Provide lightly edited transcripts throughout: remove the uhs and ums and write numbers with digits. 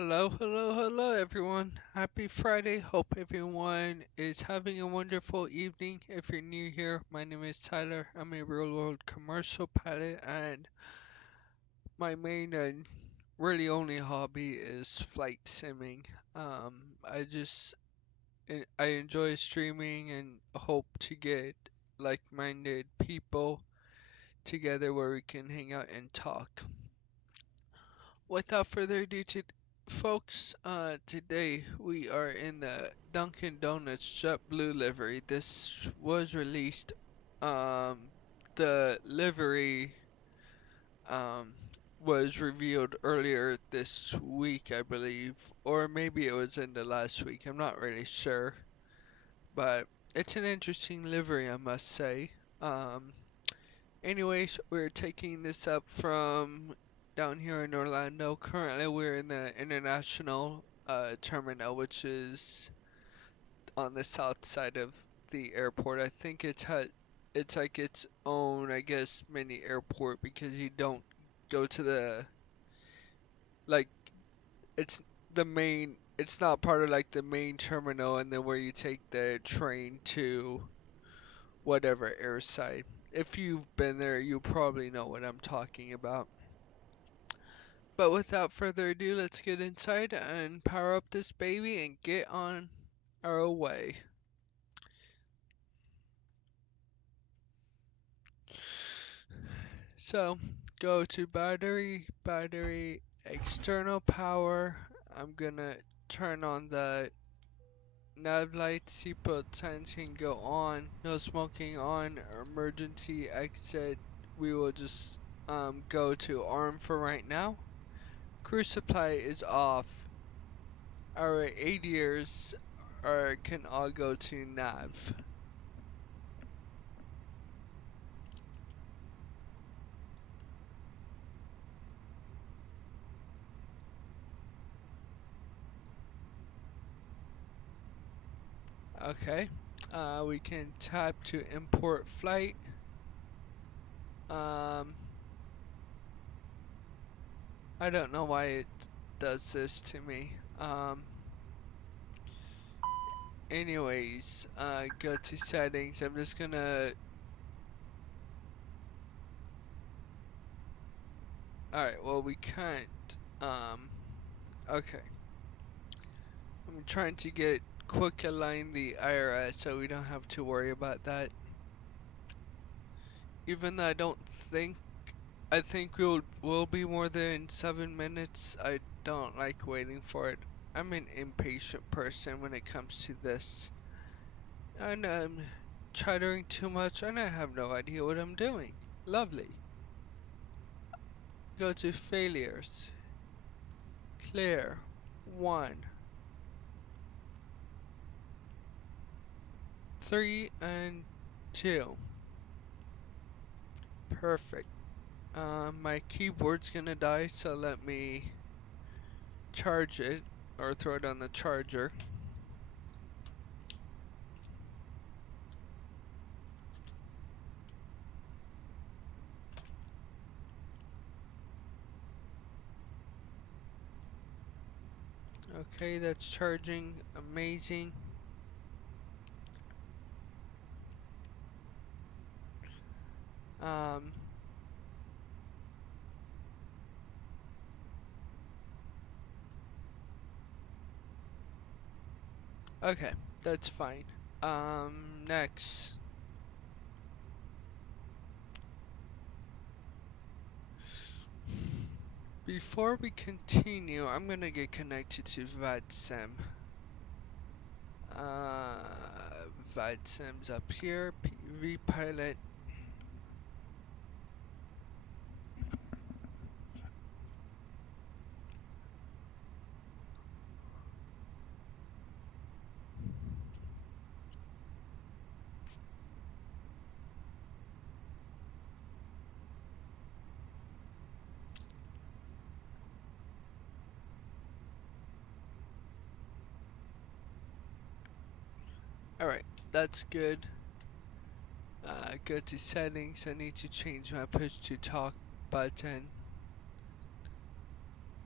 Hello, hello, hello, everyone. Happy Friday. Hope everyone is having a wonderful evening. If you're new here, my name is Tyler. I'm a real world commercial pilot, and my main and really only hobby is flight simming. Um, I just I enjoy streaming and hope to get like-minded people together where we can hang out and talk. Without further ado, folks, today we are in the Dunkin' Donuts JetBlue livery. This was released, um, the livery, um, was revealed earlier this week, I believe, or maybe it was in the last week. I'm not really sure, but it's an interesting livery, I must say. Um, Anyways, we're taking this up from down here in Orlando. Currently, we're in the international terminal, which is on the south side of the airport. I think it's like its own, I guess, mini airport because you don't go to the like it's the main. It's not part of like the main terminal, and then where you take the train to whatever airside. If you've been there, you probably know what I'm talking about. But without further ado, let's get inside and power up this baby and get on our way. So, go to battery, external power. I'm gonna turn on the nav light, seatbelt signs can go on, no smoking on, emergency exit. We will just go to arm for right now. Crew supply is off. Our ADRs can all go to nav. Okay. We can tap to import flight. Um, I don't know why it does this to me. Anyways, go to settings. I'm just gonna. Alright, well, we can't. Um, okay. I'm trying to get quick align the IRS so we don't have to worry about that. Even though I think we'll be more than 7 minutes. I don't like waiting for it. I'm an impatient person when it comes to this. And I'm chattering too much and I have no idea what I'm doing. Lovely. Go to failures. Clear. 1, 3, and 2. Perfect. My keyboard's gonna die, so let me charge it or throw it on the charger. Okay, that's charging. Amazing. Um, okay, that's fine. Next. Before we continue, I'm gonna get connected to VADSIM. Uh, VADSIM's up here. PV pilot. Alright, that's good. Go to settings. I need to change my push to talk button.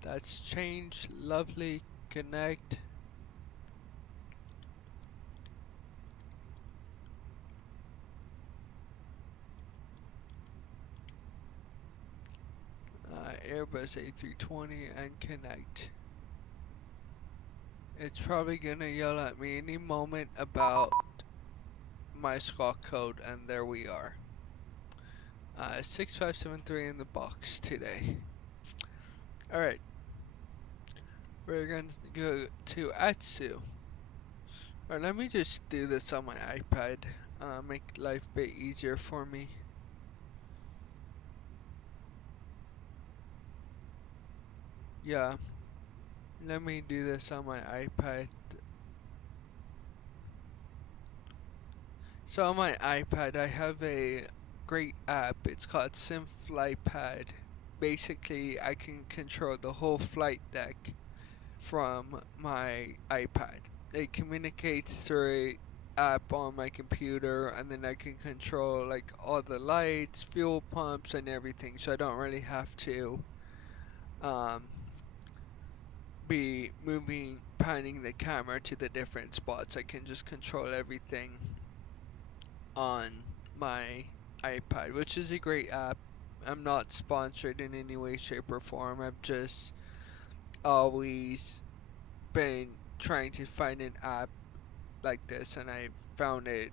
That's changed. Lovely. Connect. Airbus A320 and connect. It's probably gonna yell at me any moment about my squawk code, and there we are. 6573 in the box today. Alright, we're going to go to Atsu. Or let me just do this on my iPad. Make life a bit easier for me. Yeah, let me do this on my iPad. So on my iPad, I have a great app. It's called SimFlyPad. Basically, I can control the whole flight deck from my iPad. It communicates through a app on my computer, and then I can control like all the lights, fuel pumps, and everything. So I don't really have to um, be moving, panning the camera to the different spots. I can just control everything on my iPad, which is a great app. I'm not sponsored in any way, shape, or form. I've just always been trying to find an app like this, and I found it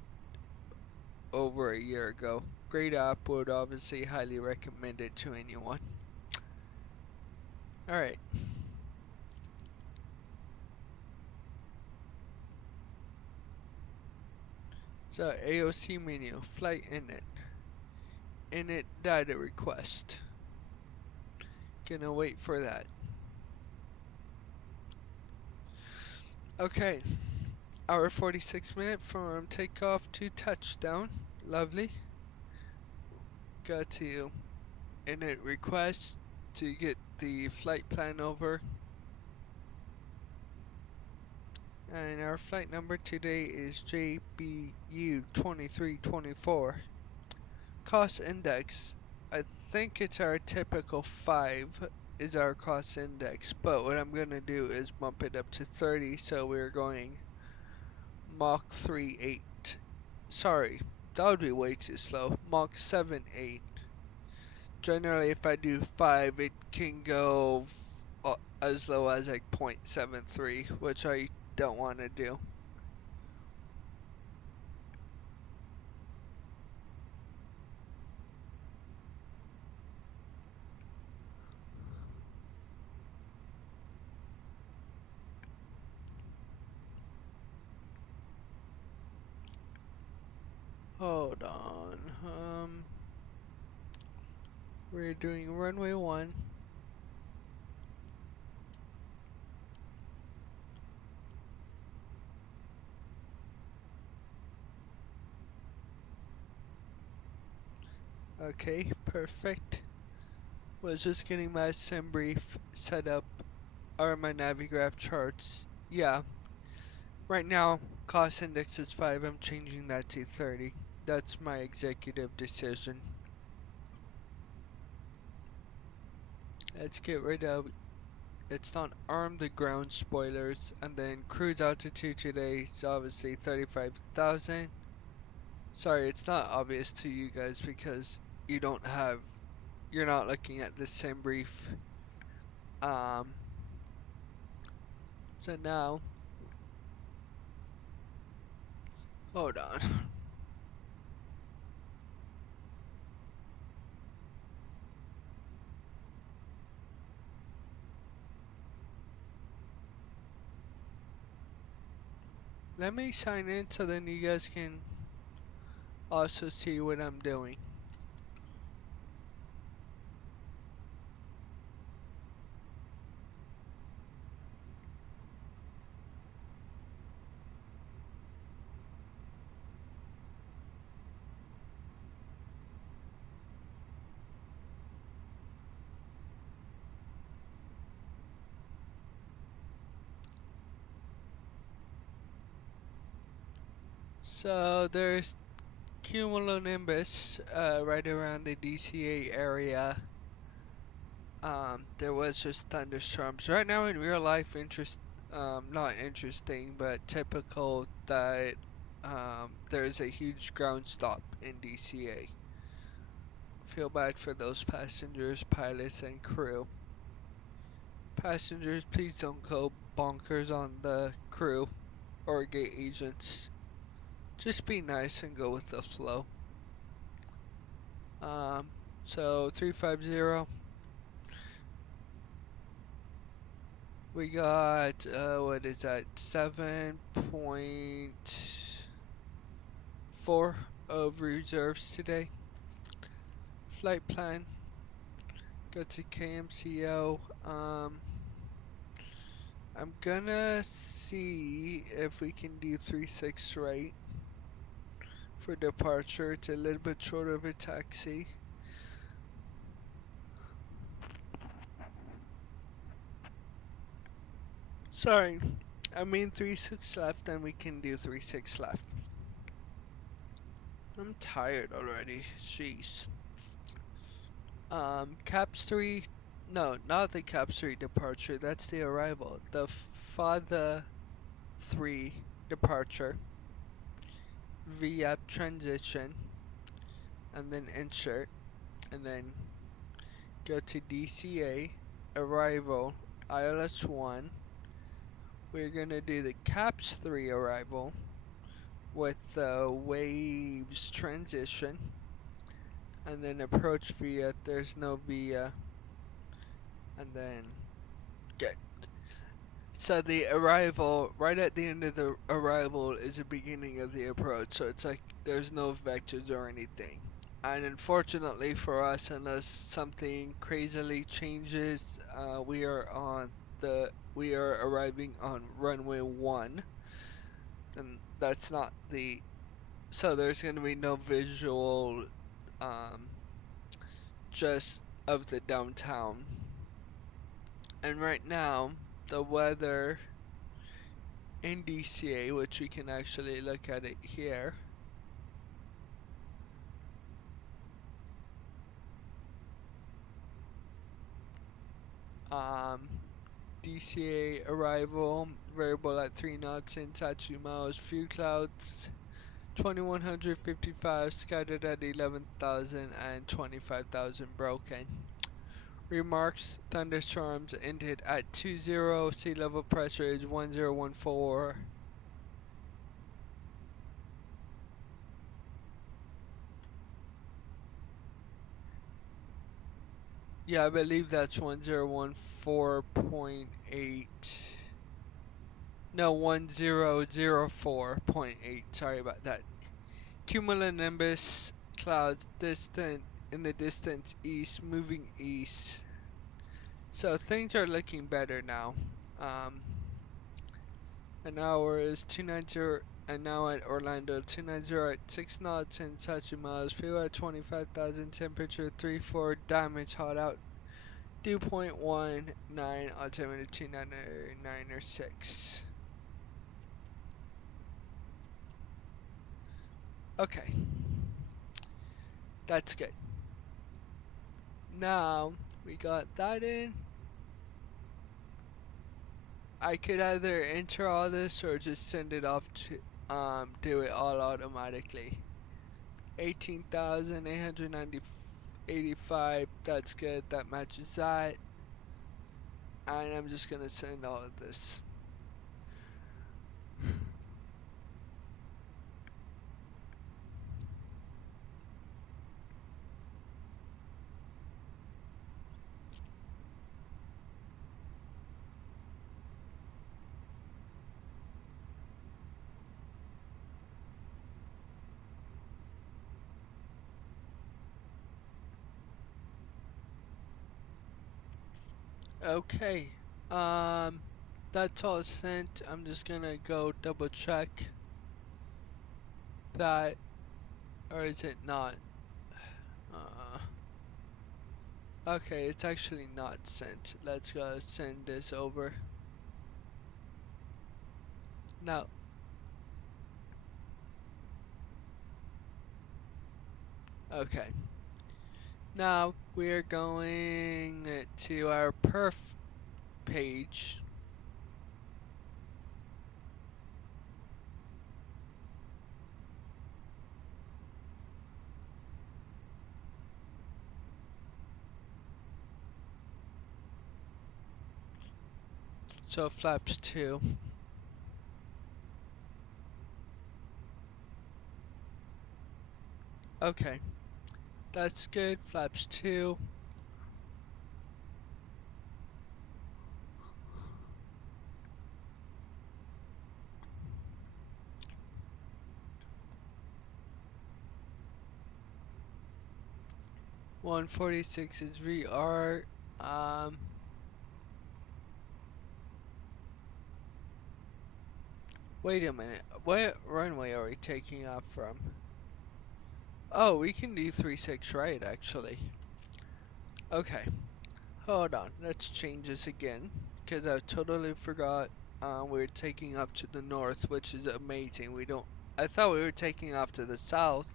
over a year ago. Great app, would obviously highly recommend it to anyone. Alright, so AOC menu, flight init data request. Gonna wait for that. Okay, hour 46 minute from takeoff to touchdown. Lovely. Got to init request to get the flight plan over. And our flight number today is JBU2324. Cost index. I think it's our typical 5 is our cost index, but what I'm going to do is bump it up to 30, so we're going Mach 3.8. Sorry, that would be way too slow. Mach 7.8. Generally, if I do 5, it can go as low as like 0.73, which I don't want to do. Hold on. We're doing runway 1. Okay, perfect. Was just getting my sim brief set up, or my Navigraph charts. Yeah, right now, cost index is 5. I'm changing that to 30. That's my executive decision. Let's get rid of, let's not arm the ground spoilers, and then cruise altitude today is obviously 35,000. Sorry, it's not obvious to you guys because you don't have, you're not looking at the sim brief. Um, so now, hold on. Let me sign in so then you guys can also see what I'm doing. So there's cumulonimbus right around the DCA area. there was just thunderstorms. Right now in real life, not interesting, but typical that there's a huge ground stop in DCA. Feel bad for those passengers, pilots, and crew. Passengers, please don't go bonkers on the crew or gate agents. Just be nice and go with the flow. Um, so 350, we got, what is that, 7.4 of reserves today. Flight plan, go to KMCO. I'm gonna see if we can do 36 right for departure. It's a little bit short of a taxi. Sorry, I mean 36 left, and we can do 36 left. I'm tired already. Jeez. Caps 3. No, not the Caps 3 departure. That's the arrival. The Father 3 departure. VAP transition. And then insert. And then go to DCA. Arrival. ILS 1. We're gonna do the Caps 3 arrival with the waves transition. And then approach via. There's no via. And then get. So the arrival, right at the end of the arrival is the beginning of the approach. So it's like there's no vectors or anything. And unfortunately for us, unless something crazily changes, we are arriving on runway 1, and that's not the, so there's going to be no visual, um, just of the downtown. And right now, the weather in DCA, which we can actually look at it here. Um, DCA arrival, variable at 3 knots in Tachi miles, few clouds, 2155 scattered at 11,000 and 25,000 broken. Remarks, thunderstorms ended at 20, sea level pressure is 1014. Yeah, I believe that's 1014.8. No, 1004.8. Sorry about that. Cumulonimbus clouds distant in the distance east, moving east. So things are looking better now. Um, an hour is 290, and now at Orlando 290 at 6 knots and Sachi miles, fuel at 25,000, temperature 34, damage hot out 2.19, altimeter 299 or 6. Okay, that's good. Now we got that in. I could either enter all this or just send it off to do it all automatically. 18,885, that's good, that matches that. And I'm just gonna send all of this. Okay, um, that's all sent. I'm just gonna go double check that, or is it not? Uh, okay, it's actually not sent. Let's go send this over. Now, okay. Now we're going to our perf page. So flaps 2. Okay, that's good. Flaps 2. 146 is VR. Um, Wait a minute. What runway are we taking off from? Oh, we can do 36 right, actually. Okay, hold on. Let's change this again, because I totally forgot we're taking off to the north, which is amazing. I thought we were taking off to the south,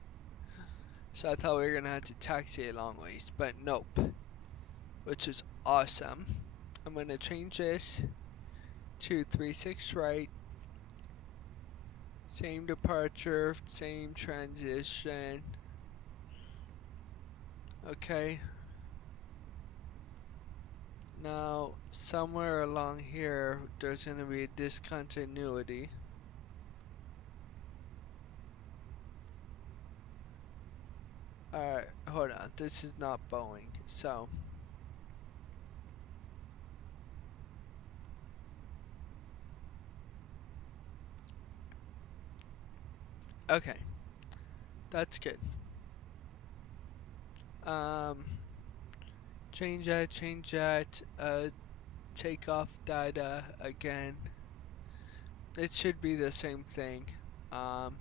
so I thought we were gonna have to taxi a long ways, but nope, which is awesome. I'm gonna change this to 36 right, same departure, same transition. Okay, now somewhere along here there's gonna be a discontinuity. Alright, hold on, this is not Boeing, so okay, that's good. Um, change that, takeoff data again. It should be the same thing. Um,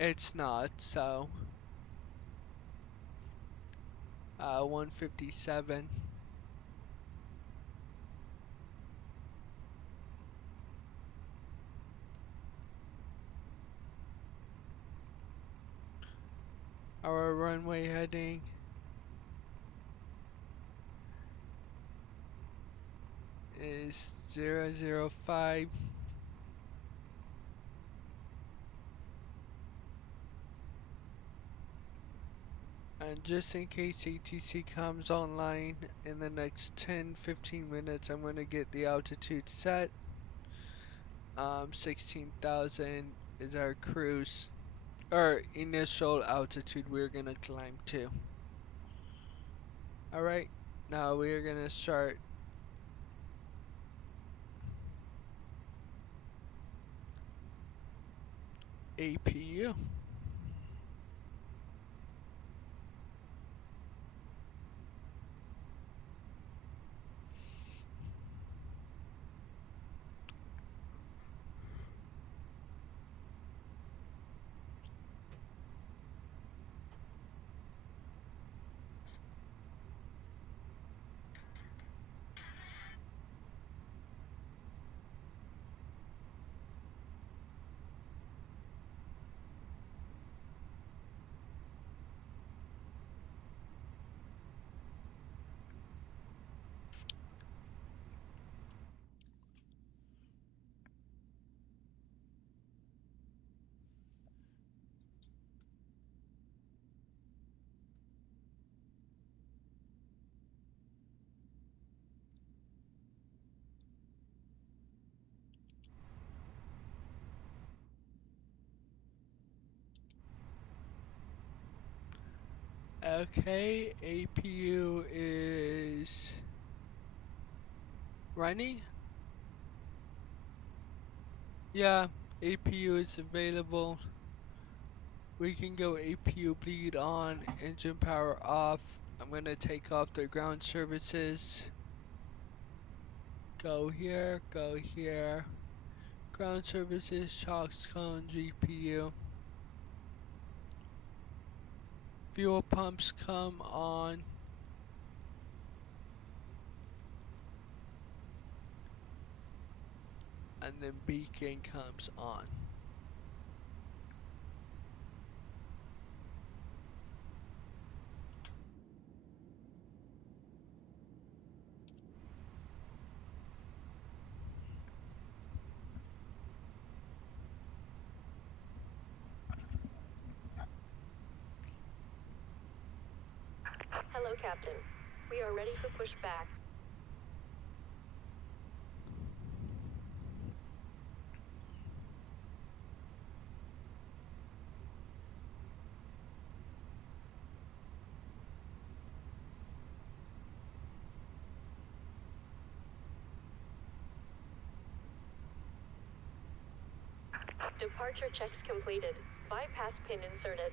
it's not, so 157. Our runway heading is 005. And just in case ATC comes online in the next 10-15 minutes, I'm going to get the altitude set. 16,000 is our cruise, or initial altitude we're going to climb to. Alright, now we're going to start APU. Okay, APU is running. Yeah, APU is available. We can go APU bleed on, engine power off. I'm gonna take off the ground services. Go here, go here. Ground services, shocks, cone, GPU. Fuel pumps come on. And then beacon comes on. Hello, Captain. We are ready for pushback. Departure checks completed. Bypass pin inserted.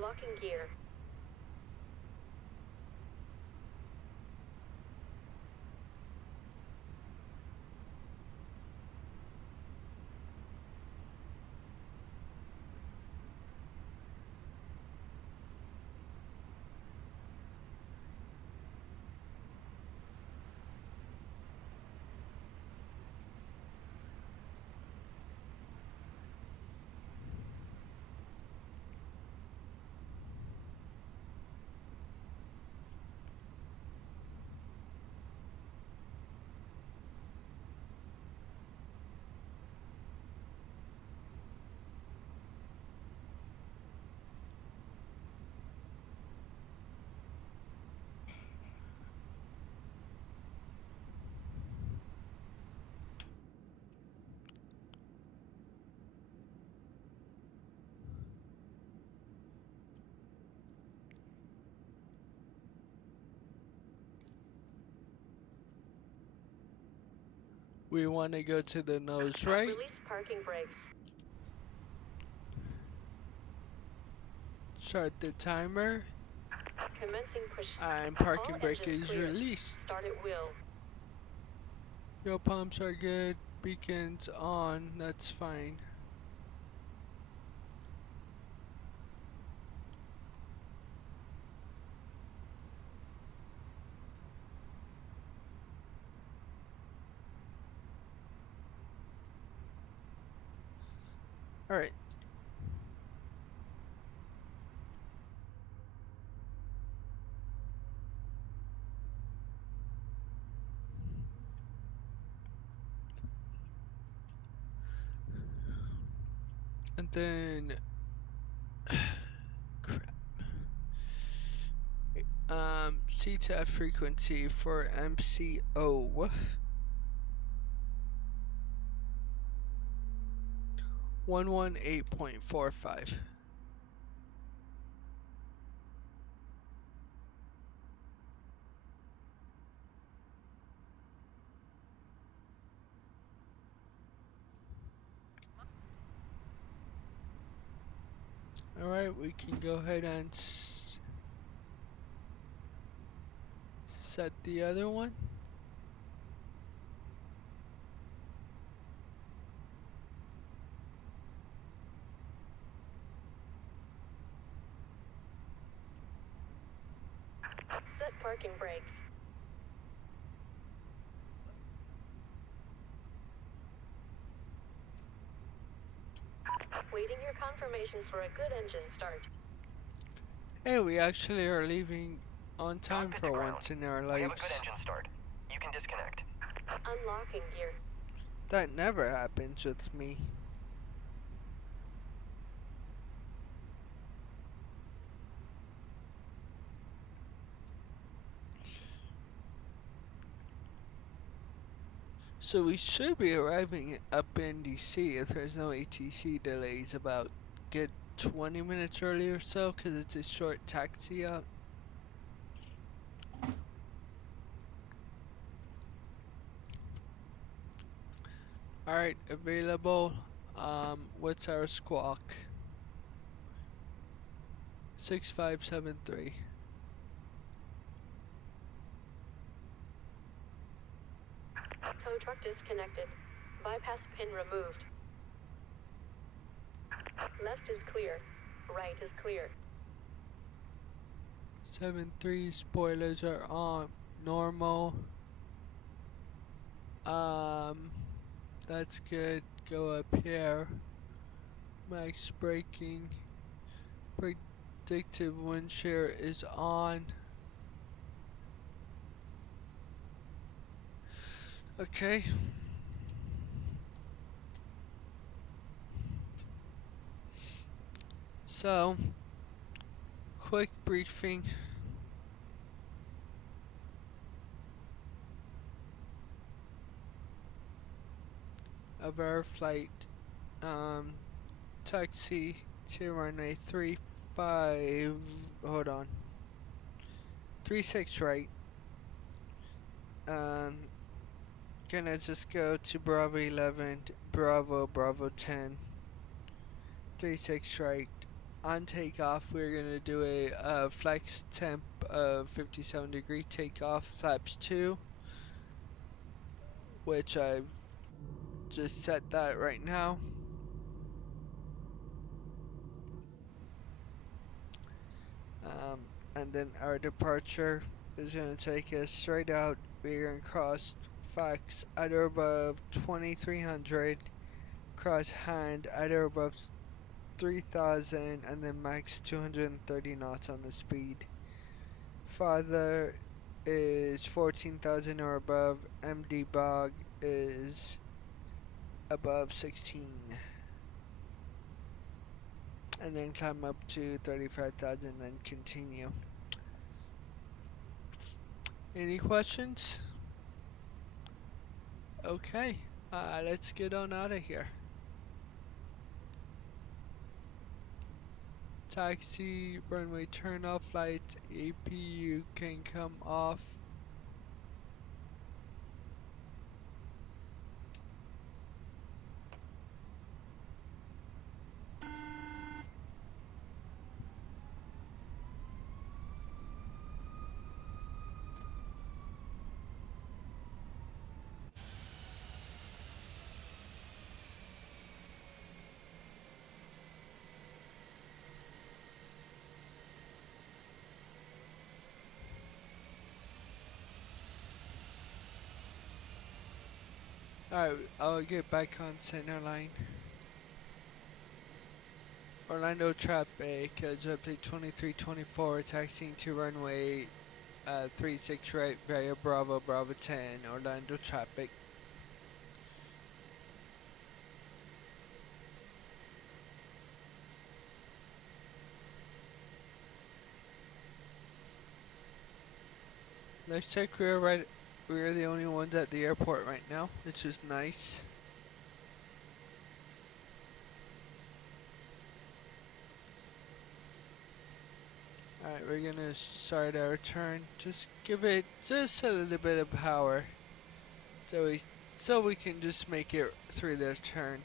Locking gear. We want to go to the nose, right? Release parking brakes. Start the timer. Commencing push. And parking All brake engines is clear. released. Start at will. Fuel pumps are good. Beacons on. That's fine. Alright. And then crap. CTF frequency for MCO 118.45. Alright, we can go ahead and set the other one. Set parking brakes. Waiting your confirmation for a good engine start. Hey, we actually are leaving on time for once in our We have a good lives. engine start. You can disconnect. Unlocking gear. That never happens with me. So we should be arriving up in DC if there's no ATC delays about good 20 minutes early or so, because it's a short taxi out. Alright, available. What's our squawk? 6573. Tow truck disconnected. Bypass pin removed. Left is clear. Right is clear. 73 spoilers are on normal. Um, that's good. Go up here. Max braking. Predictive wind shear is on. Okay. So, quick briefing of our flight. Um, Taxi to runway 35, hold on, 36 right. Um, Gonna just go to Bravo 11, Bravo 10, 36 right. On takeoff, we're gonna do a flex temp of 57-degree takeoff, flaps 2, which I've just set that right now. And then our departure is gonna take us straight out. We're gonna cross Fox at or above 2300, cross Hand at or above 3000, and then max 230 knots on the speed. Farther is 14,000 or above. MD bog is above 16. And then climb up to 35,000 and continue. Any questions? Okay, let's get on out of here. Taxi, runway turn off lights, APU can come off. Alright, I'll get back on center line. Orlando traffic, update 2324, taxiing to runway 36 right via Bravo 10, Orlando traffic. Looks like we're the only ones at the airport right now, which is nice. Alright, we're gonna start our turn. Just give it just a little bit of power so we can just make it through the turn.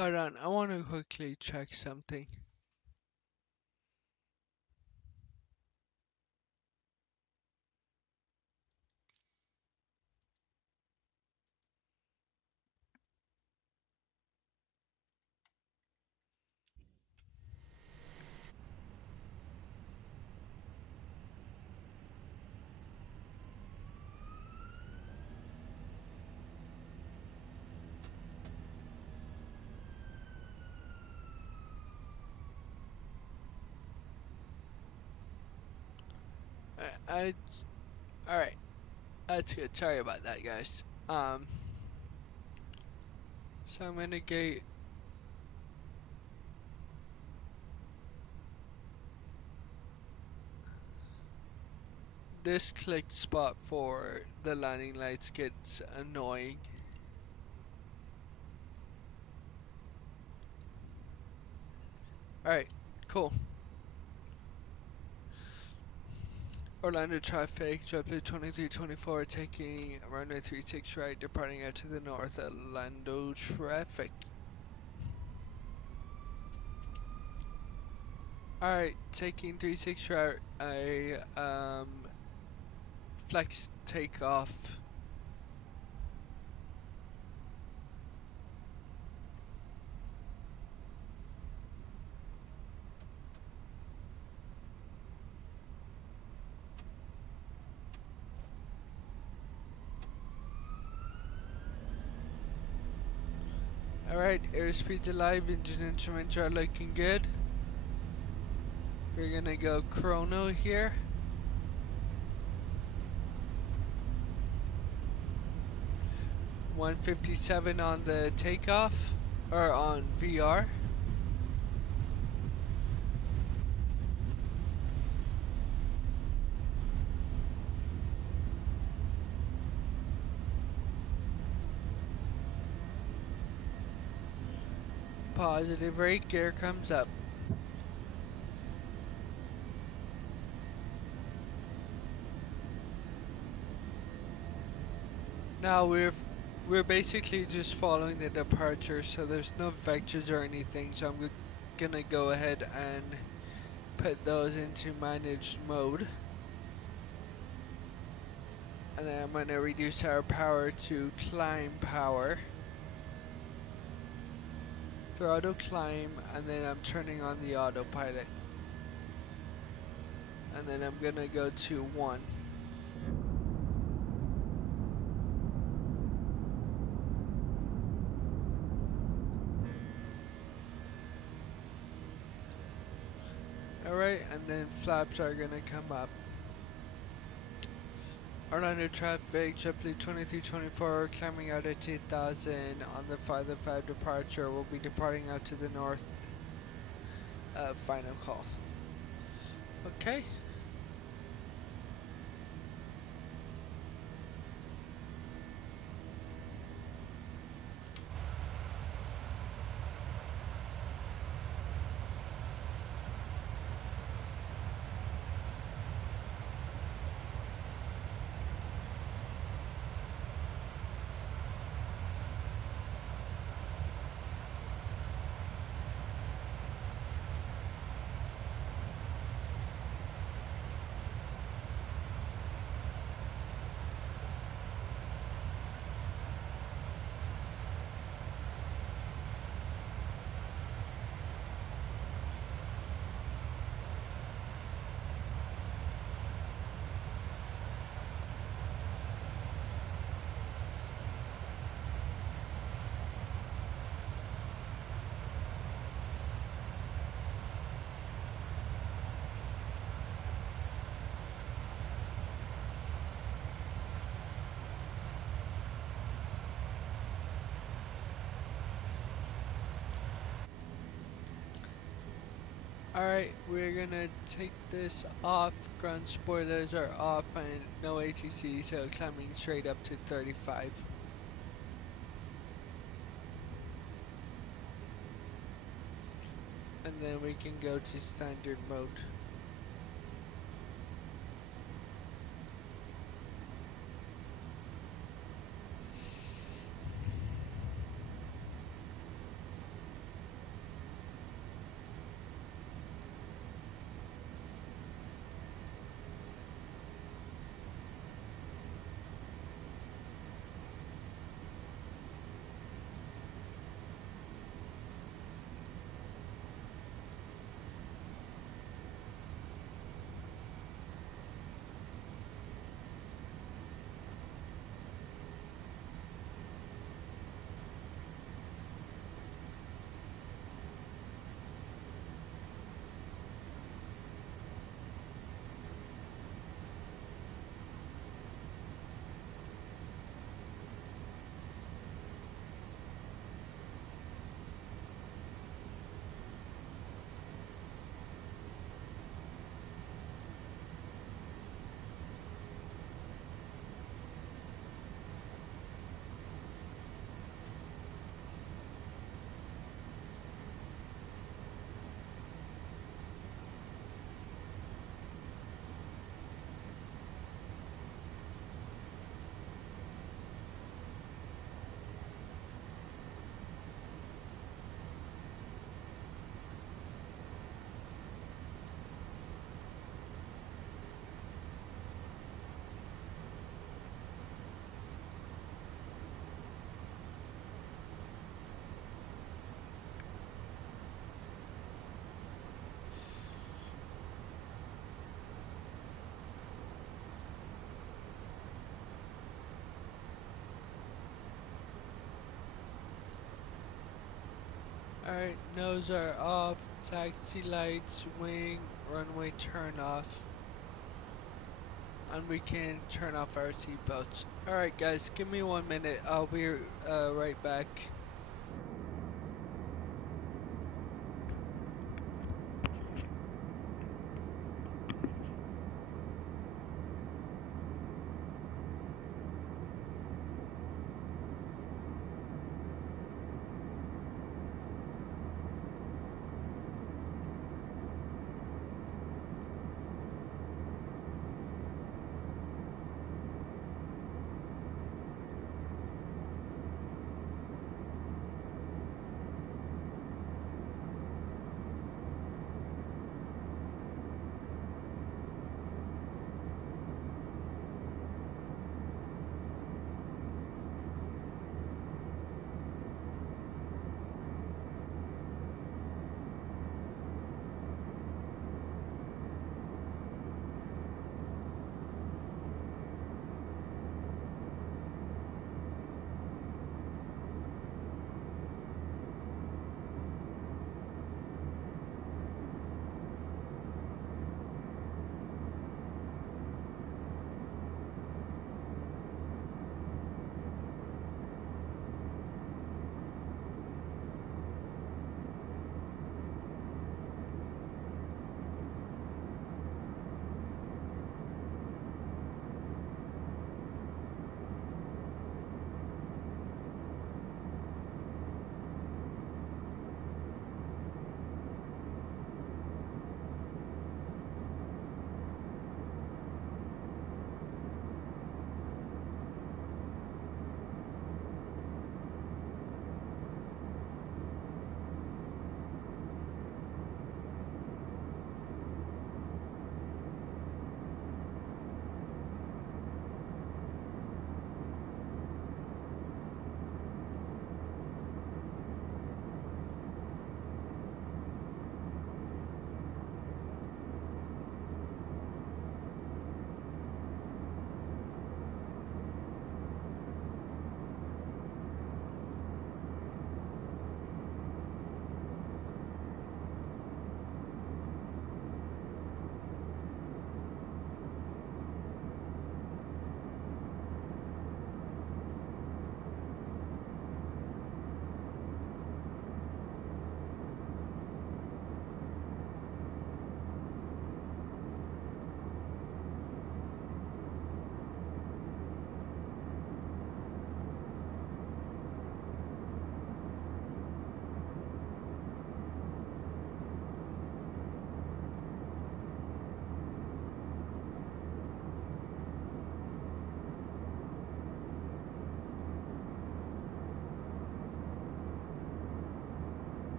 Hold on, I want to quickly check something. I Alright, that's good. Sorry about that, guys. So I'm gonna get this click spot for the landing lights gets annoying. Alright, cool. Orlando traffic, JetBlue 2324 taking runway 36 right, departing out to the north. Orlando traffic. Alright, taking 36 right, flex takeoff. Alright, airspeed alive, engine instruments are looking good. We're gonna go chrono here. 157 on the takeoff, or on VR. Positive rate, gear comes up. Now we're basically just following the departure, so there's no vectors or anything, so I'm gonna go ahead and put those into managed mode. And then I'm gonna reduce our power to climb power. Throttle climb, and then I'm turning on the autopilot. And then I'm gonna go to 1. Alright, and then flaps are gonna come up. Orlando traffic, JetBlue 2324 climbing out at 2000 on the 505 departure. We'll be departing out to the north. Final call. Okay. Alright, we're gonna take this off. Ground spoilers are off and no ATC, so climbing straight up to 35. And then we can go to standard mode. Alright, nose are off, taxi lights, wing, runway turn off. And we can turn off our seatbelts. Alright guys, give me 1 minute, I'll be right back.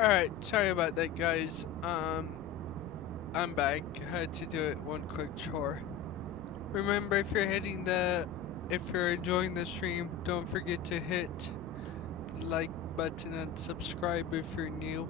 Alright, sorry about that, guys. I'm back. I had to do it one quick chore. Remember, if you're enjoying the stream, don't forget to hit the like button and subscribe if you're new.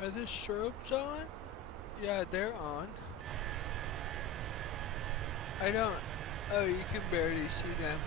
Are the strobes on? Yeah, they're on. I don't. Oh, you can barely see them.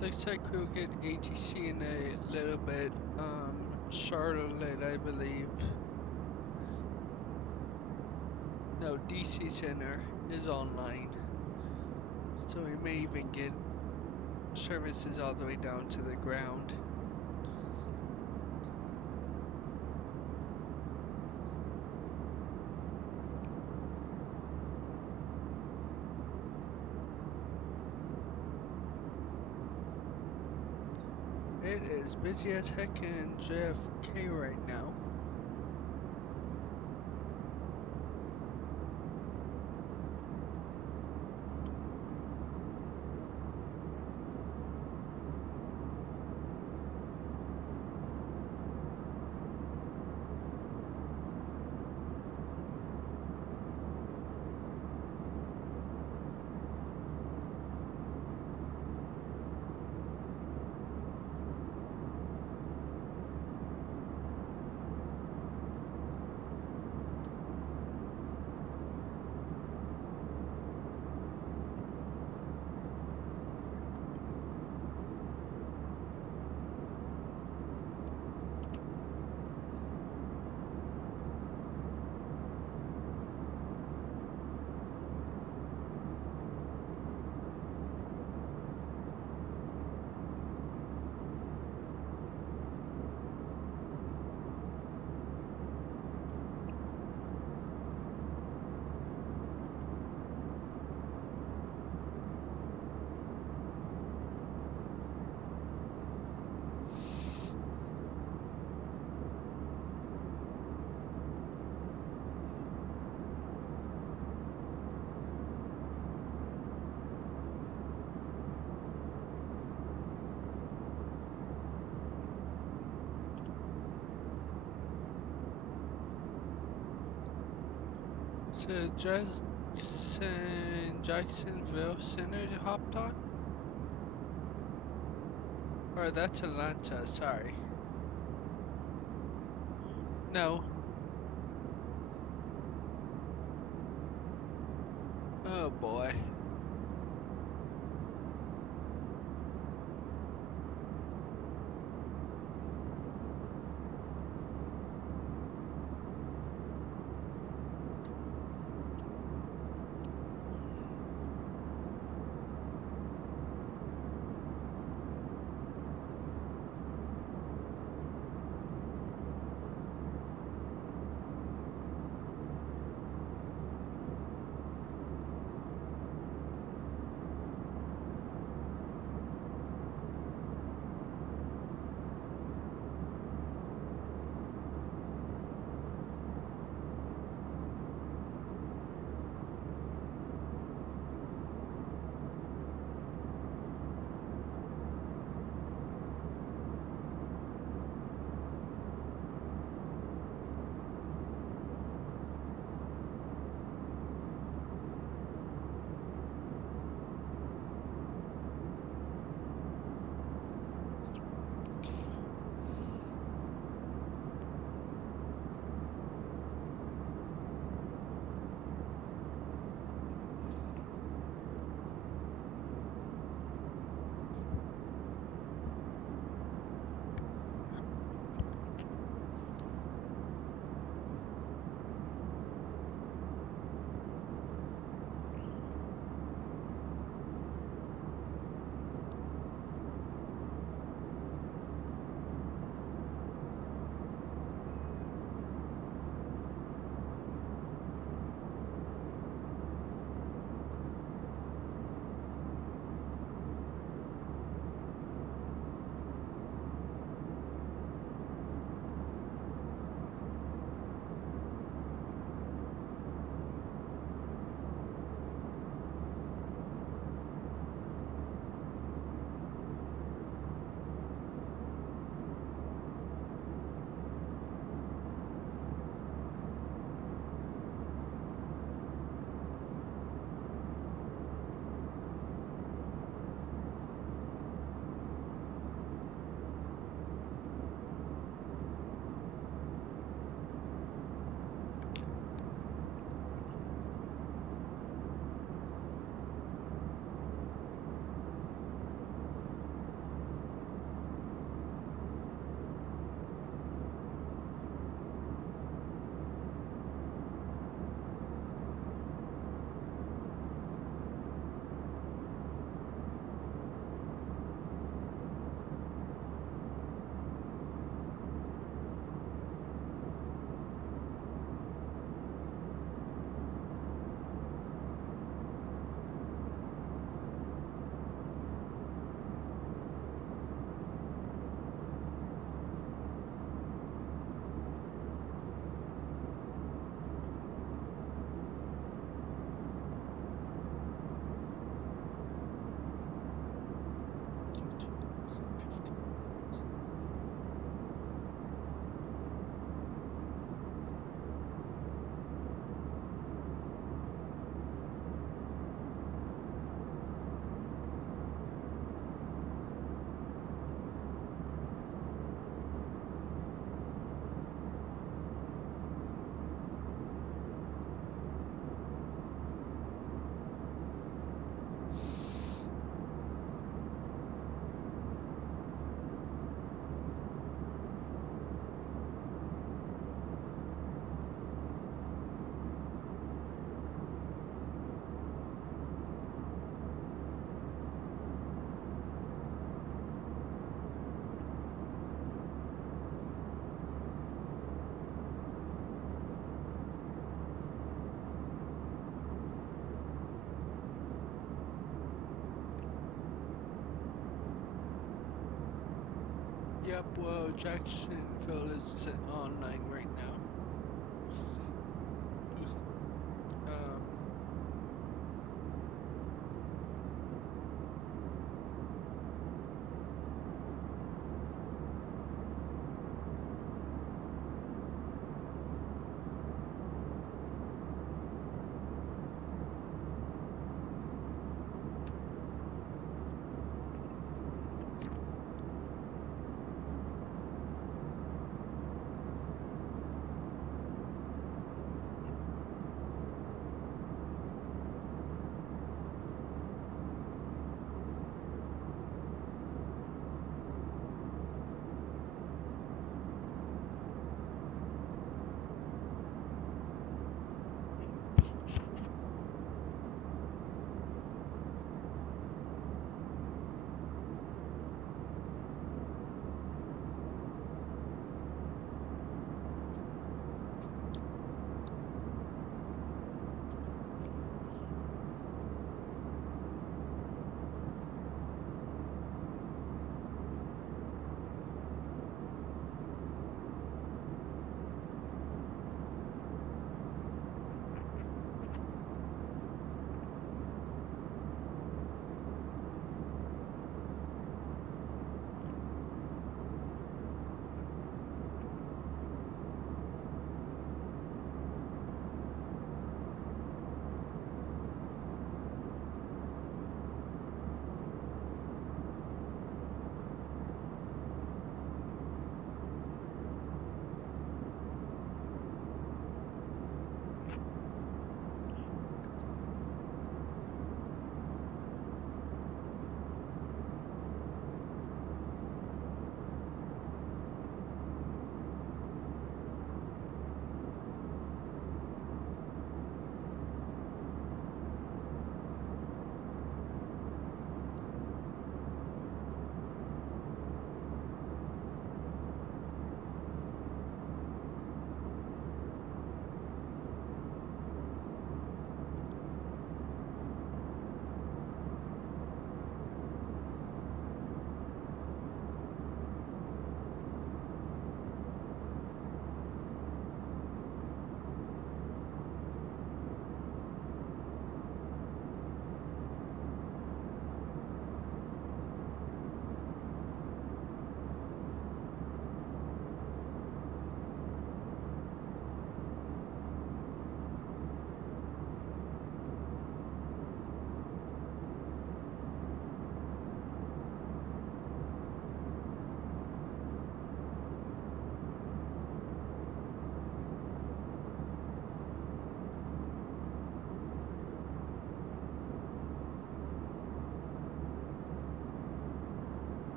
Looks like we'll get ATC in a little bit. Charlotte, I believe. No, DC Center is online. So we may even get services all the way down to the ground. It is busy as heck in JFK right now. So Jacksonville Center hopped on? Or that's Atlanta, sorry. No. Oh boy. Yep, well, Jacksonville is online right now. Um,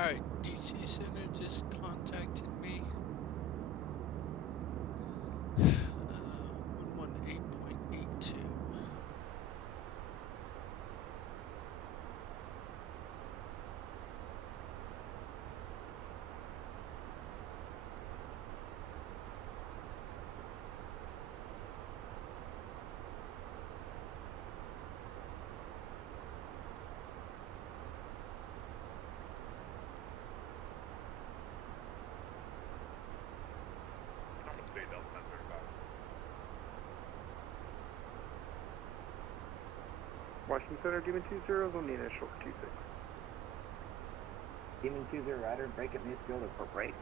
Alright, DC Center just contacted me. 118.82. Washington Center, Demon 20 on the initial for 26. Demon 20 Rider, break at midfield or for break.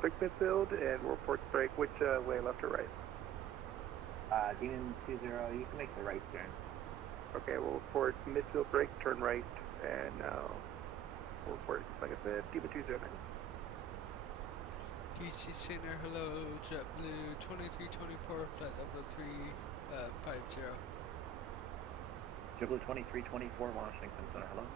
Break midfield and we'll report break. Which way, left or right? Demon 20, you can make the right turn. Okay, we'll report midfield break, turn right, and we'll report, like I said, Demon 20. DC Center, hello, JetBlue 2324, flight level 350. JetBlue 2324, Washington Center, hello.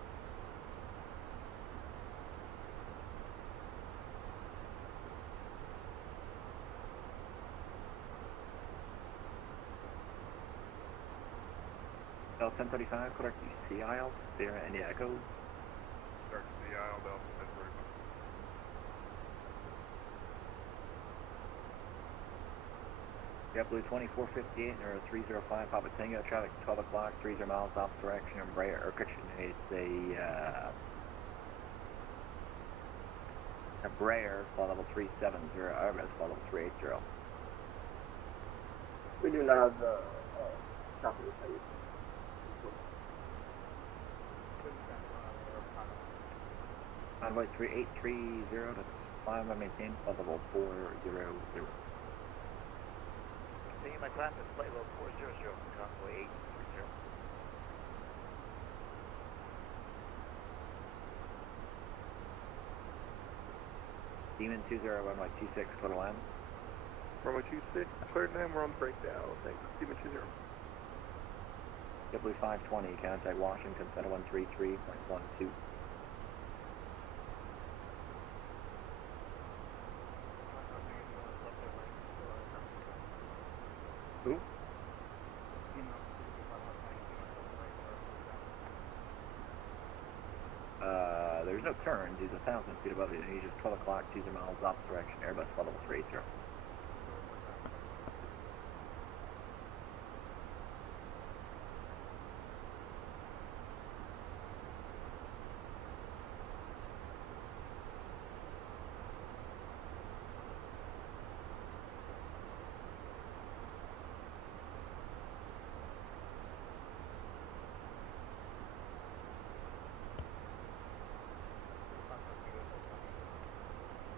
L1035, correct DCA, Sierra and Echo. Start CI, Delta 1035. JetBlue 2458 or 305 Papa Tango, traffic 12 o'clock, 30 miles off direction, Embraer, or correction, it's a Embraer, flight level 370, Airbus, flight level 380. We do not have the chopper site. Convoy 3830 to climb and maintain flight level 400. Continue my climb at flight level 400, convoy 830. Demon 20, runway 26, clear to land. Runway 26, cleared now, we're on the breakdown. Thanks, Demon 20. JetBlue 520, contact Washington Center 133.12. Who? There's no turns. He's 1,000 feet above you. He's just 12 o'clock, 2 miles off direction. Airbus flight level 380.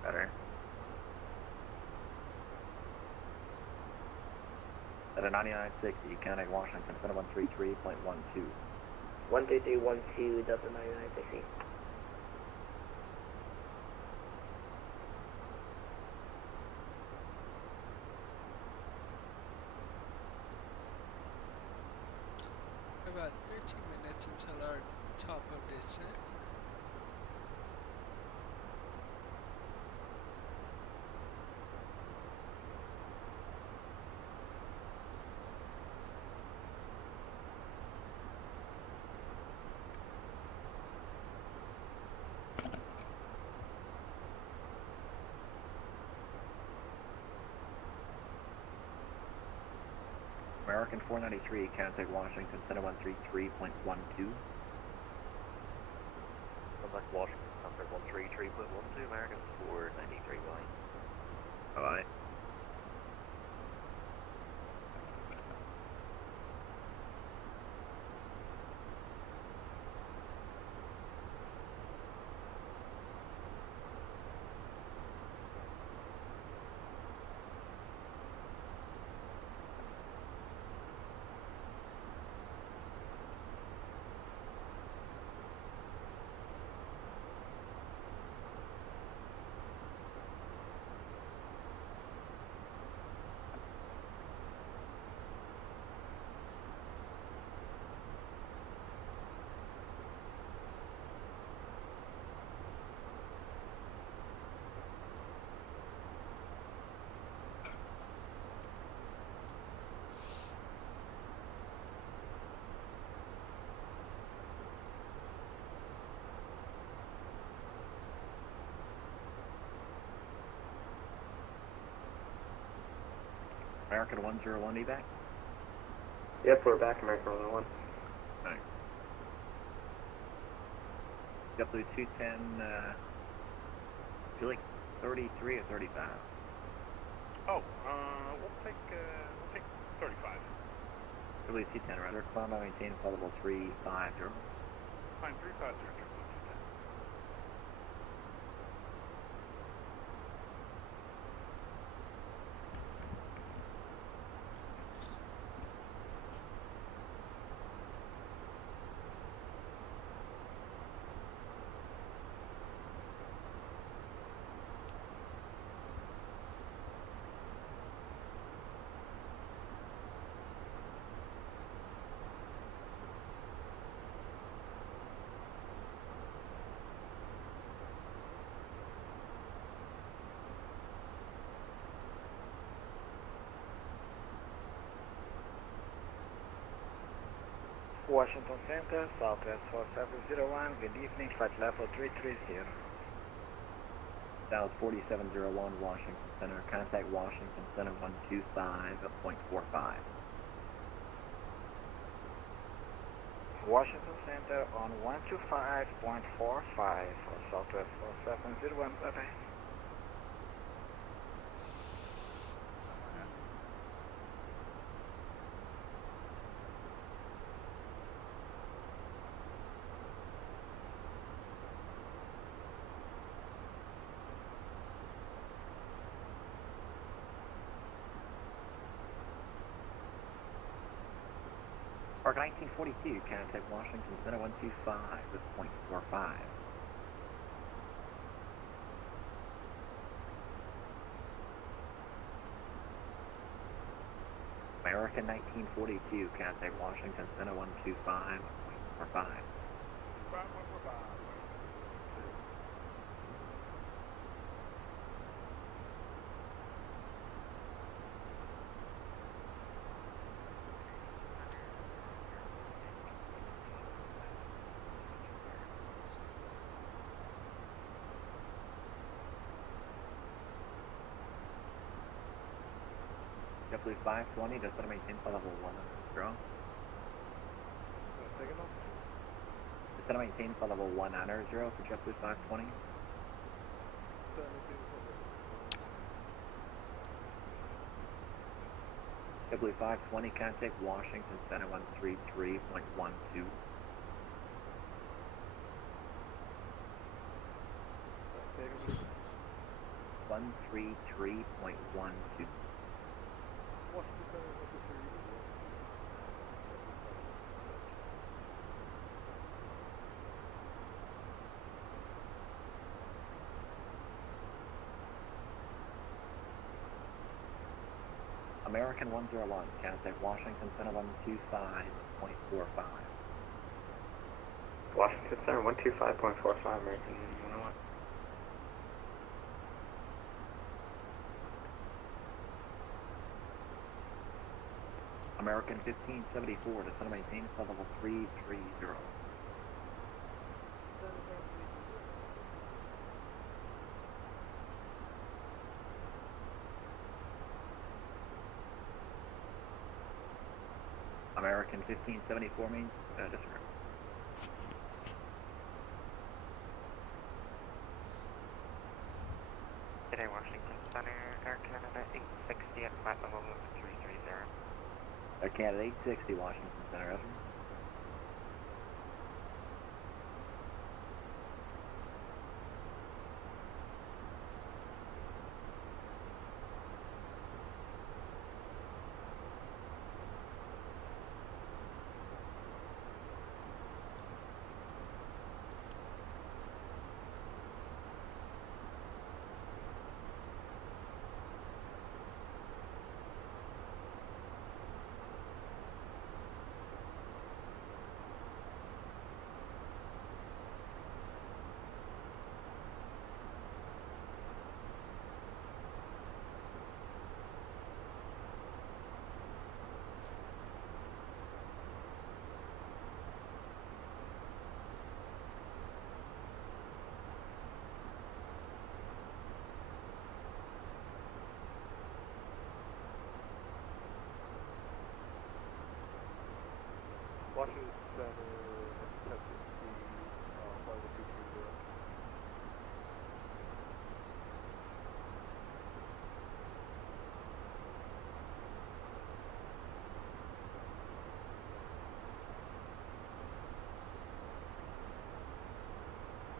Better. At a 9960, contact Washington Center 133.12. 13312, Delta 9960. About 13 minutes until our top of descent. American 493, contact Washington Center 133.12. Select Washington, contact 133.12, American 493 going. Alright. American 101 evac. Yep, we're back, American 101. Thanks. JetBlue 210, feel like 33 or 35? Oh, we'll take 35. JetBlue 210, right? Climb by maintain flight level 350. Fine, 350, JetBlue 210. Washington Center, Southwest 4701, good evening, flight level 330. Dallas 4701, Washington Center. Contact Washington Center 125.45. Washington Center on 125.45 for Southwest 4701, bye-bye. Park 1942, contact Washington Center 125.45. American 1942, contact Washington Center 125.45. 5.45. JetBlue 520, just want to maintain flight level 1 0. Second off? Just want to maintain flight level 1 0 for JetBlue 520. JetBlue 520, contact Washington Center 133.12. Second. 133.12. Washington Center 133. American 101, contact Washington Center 125.45. Washington Center 125.45, American 101. American 1574, to center maintain flight level 330. American 1574 means disregard. Today, Washington Center, Air Canada 860 at flight level 330. Air Canada 860, Washington Center, Ezra.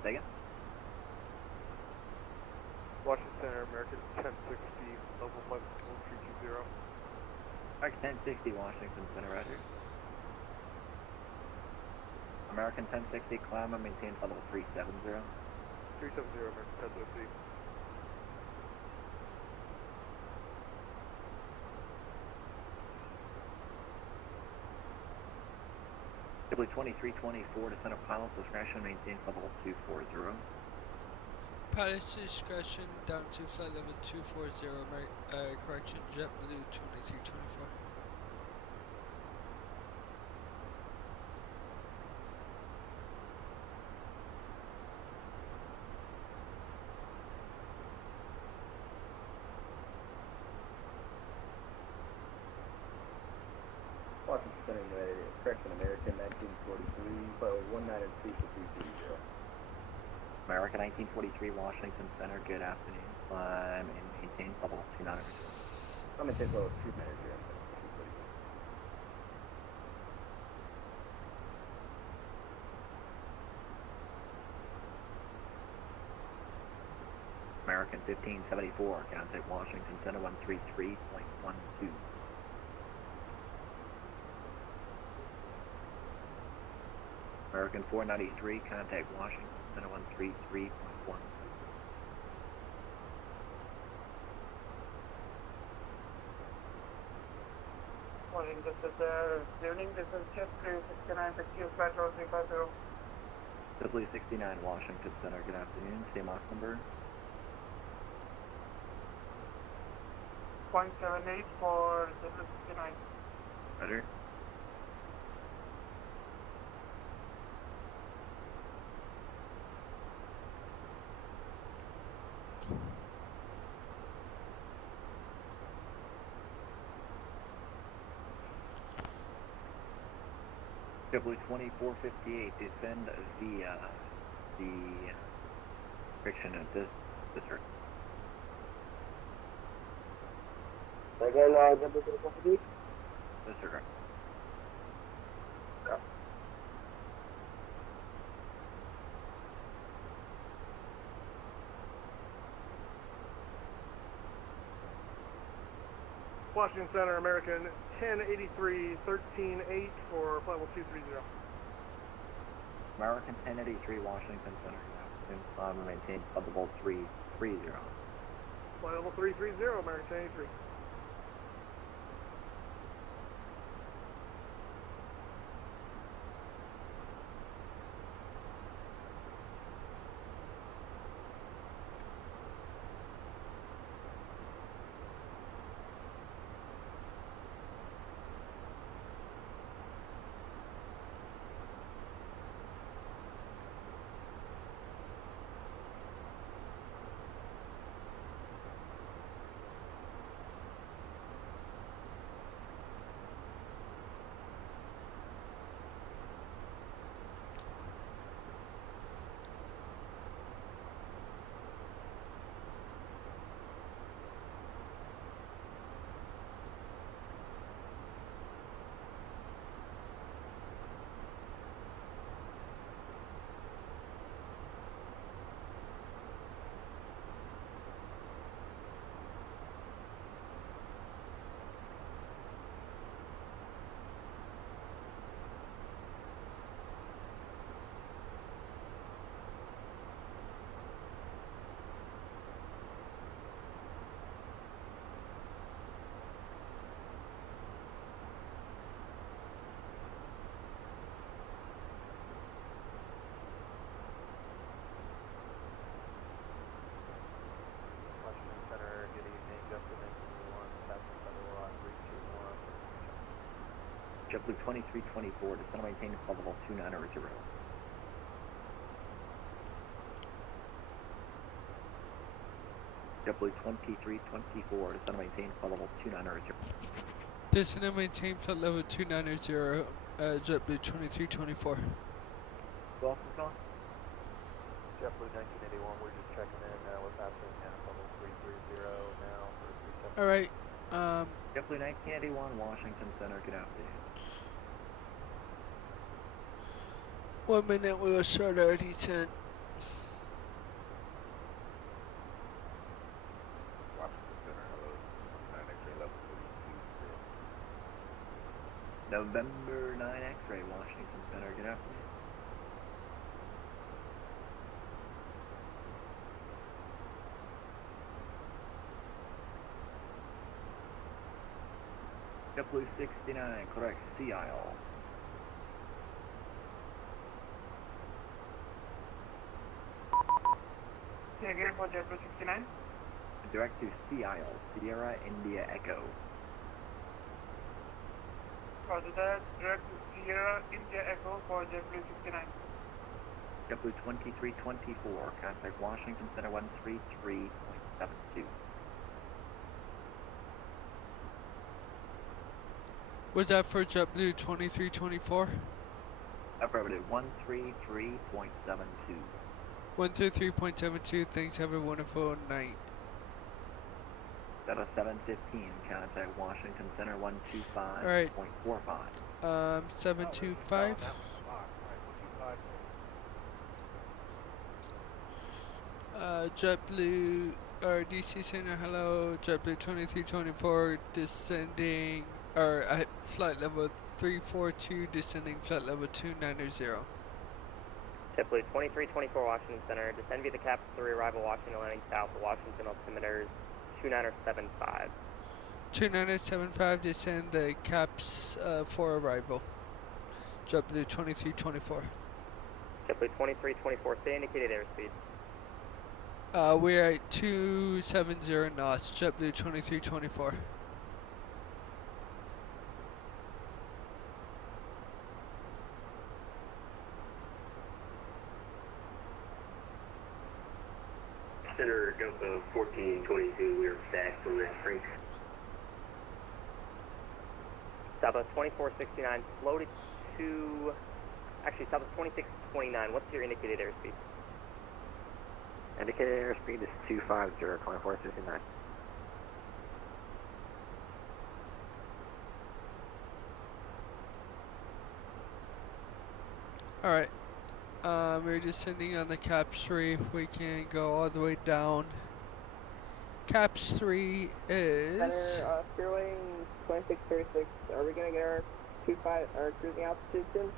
taken. Washington Center, American 1060, level flight level 320. American 1060, Washington Center, roger. American 1060, climb and maintain level 370. 370, American 1060. W2324, descend of pilot's discretion, maintain level 240. Pilot's discretion down to flight level 240, correction, JetBlue 2324. Washington Center, correction, American 1943, flight level 19 for 330. American 1943, Washington Center, good afternoon. Climb and maintain level 290. I'm maintain level 290, 240. American 1574, contact Washington Center 133.12. American 493, contact Washington Center 133.12. Morning, this is evening, this is JetBlue 69 for Q Flight 0350. W69, Washington Center, good afternoon. CMOS number. 0.78 for W69. Roger. W2458, descend via the friction of this sir. This sir. Washington Center, American 1083, 13.8 for flight level 230. American 1083, Washington Center, good afternoon. Climb and maintain flight level 330. Flight level 330, American 1083. Washington Center, good evening, Justin 1, passing level 321. JetBlue 2324, descend and maintain flight level 290. JetBlue 2324, descend and maintain flight level 290. Descend and maintain flight level 290, JetBlue 2324. Welcome, Colin. JetBlue 1981, we're just checking in, we're passing level 330 now for 370. Alright, JetBlue 1981, Washington Center, good afternoon. 1 minute, we will start our descent. November 9 X-ray, Washington Center, good afternoon. JetBlue 69, correct, Sea Isle. Say again for JetBlue 69. Direct to Sea Isle, Sierra India Echo. Roger that. Direct to Sierra India Echo for JetBlue 69. JetBlue 2324, contact Washington Center 133.72. Was that for JetBlue 2324? Affirmative, 133.72. 133.72, thanks, have a wonderful night. Delta 715, contact Washington Center 125.45. Alright. 725. 725. That was a lot. Alright, 125. JetBlue, or DC Center, hello, JetBlue 2324, descending, or at flight level 342, descending flight level 290. JetBlue 2324 Washington Center, descend via the CAPS 3, arrival Washington landing south, Washington altimeters 2975. 2975, descend the CAPS for arrival. JetBlue 2324. JetBlue 2324, stay indicated airspeed. We're at 270 knots, JetBlue 2324. Center Delta 1422, we are back from that freak. Southwest 2469, floated to, actually Southwest 2629, what's your indicated airspeed? Indicated airspeed is 250, 2469. Alright, we're descending on the CAPS 3, we can go all the way down. CAPS 3 is... Center, Spearwing 2636, are we going to get our cruising altitude soon?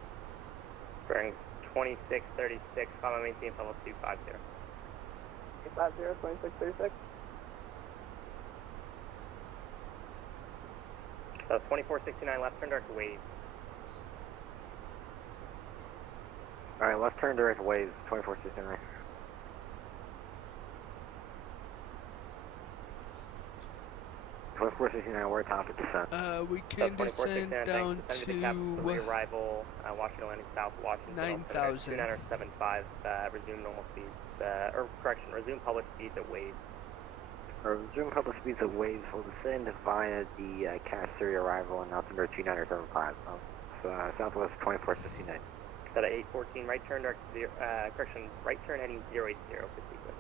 Bearing 2636, follow maintain level 250. 250, 2636. So 2469, left turn direct waves. Alright, left turn direct waves, 2469. We're top of descent. We can descend down to arrival, Washington landing south, Washington 9,000. 2975, resume normal speeds, resume public speeds at waves. Resume public speeds of waves will descend via the CAS 3 arrival and altimeter 2975. Southwest 2469. Set at 814, right turn direct right turn heading 080 for sequence.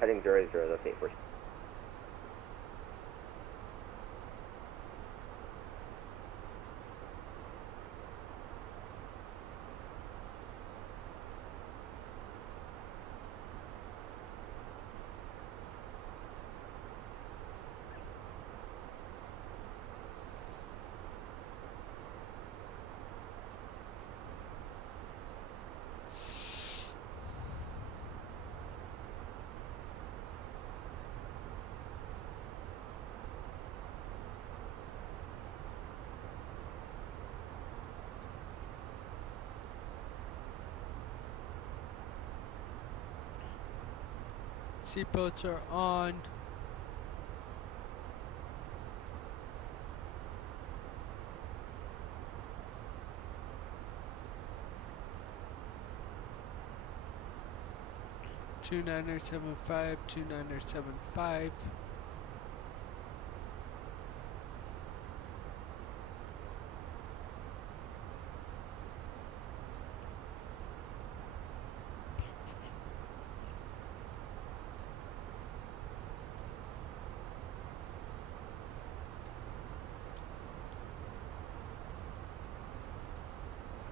Heading 080, that's 814. Seatbelts are on. Two 2975, 2975.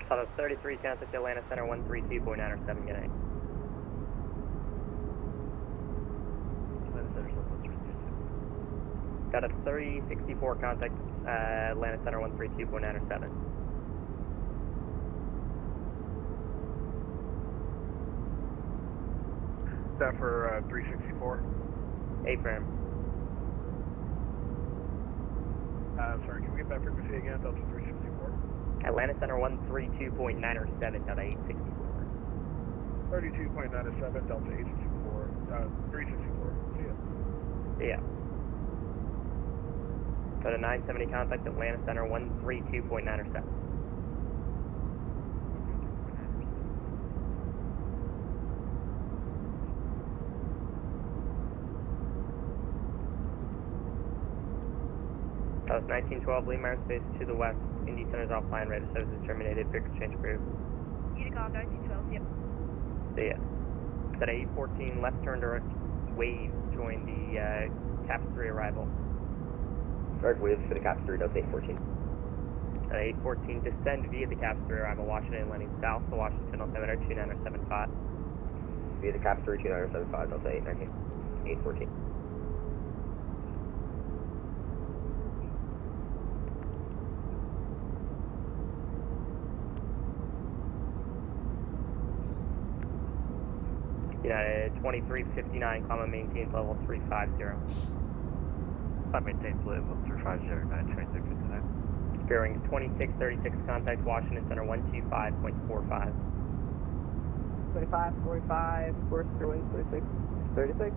Southwest 33, contact Atlanta Center 132.907, good night. Got a 364 contact, Atlanta Center 132.907. Is that for 364? Affirm. Sorry, can we get that frequency again? Delta 364. Atlanta Center 132.907, Delta 864. 32.907, Delta 864, 364. See ya. Yeah. Got a 970 contact, Atlanta Center 132.907. That was 1912, Lee Space to the west. Indy Center's offline, radar services terminated, vehicle change approved. Utica 1912, yep. See ya. That 814 left turn direct wave joined the CAPS 3 arrival. Direct waves for the CAPS 3, Delta 814. That 814 descend via the CAPS 3 arrival, Washington landing south to Washington, altimeter 29075. Via the CAPS 3, 29075, Delta 819. 814. United 2359, climb and maintains level 350. Climb maintains level 350, 92659. Bearing 2636, contact Washington Center 125.45. 25, 45, course 26, 36.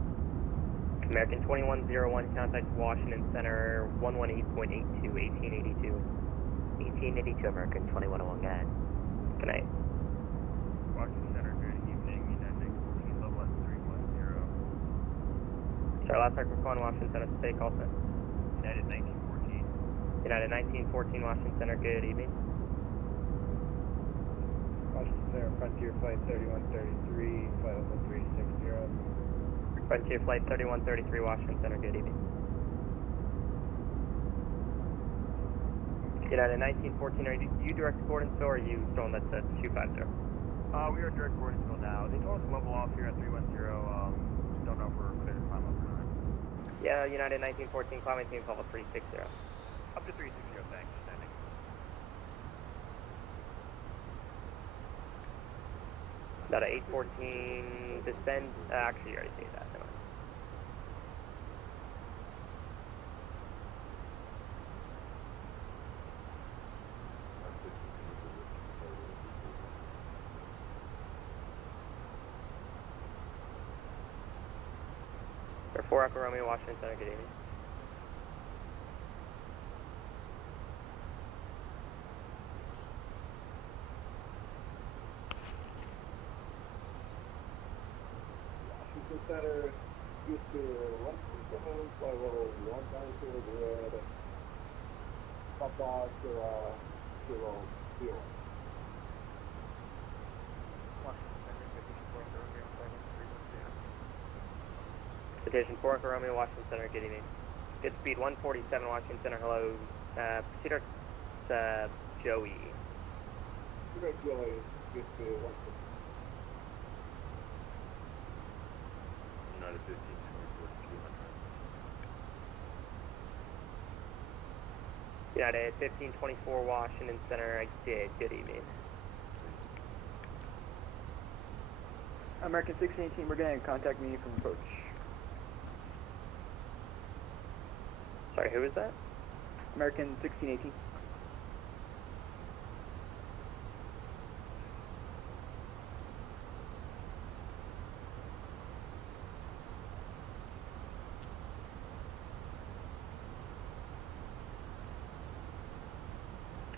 American 2101, contact Washington Center 118.82, 1882. 1882, American 2101, go ahead. Good night. Washington Center, good evening, United 1914, level at 310. Sorry, last record calling Washington Center, stay call set. United 1914. United 1914, Washington Center, good evening. Washington Center, Frontier Flight 3133, flight level 360. Frontier Flight 3133, Washington Center, good evening. United 1914, are you direct boarding still, or are you still on that 250? We are direct boarding still now. They told us to level off here at 310. Don't know if we're clear to climb up or not. Yeah, United 1914, climb maintains level 360. Up to 360, thanks. Standing. Got a 814, descend, actually you already see that, never mind. Or 4 Echo Romeo, Washington Center, good evening. Washington Center, Houston 127, flight level 192, good. Papa, Kilo, Kilo, Kilo. Washington Center, Citation 4 Echo Romeo, flight level 310. Citation 4 Echo Romeo, Washington Center, good evening. Good speed 147, Washington Center, hello. Proceed Joey. Direct Joey, Houston 127. United 1524, 200. United 1524, Washington Center, I did, good evening. American 1618, we're getting contact me from approach. Sorry, who is that? American 1618.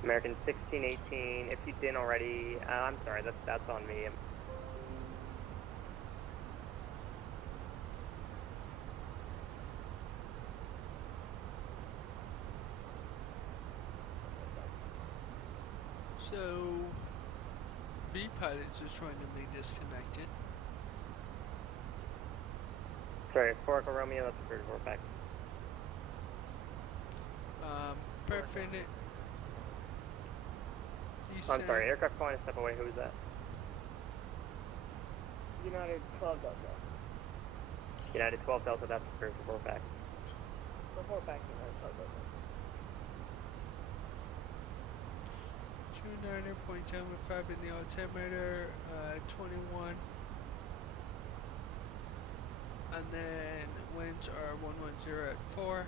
American 1618, if you didn't already, I'm sorry, that's on me. So, V-Pilot just randomly disconnected. Sorry, 4 Echo Romeo, that's a bird report back. Perfect. I'm sorry, aircraft flying a step away, who is that? United 12 Delta. United 12 Delta, that's a bird report back. Before backing our plug over. 290.75 in the altimeter, 21. And then winds are 110 at 4.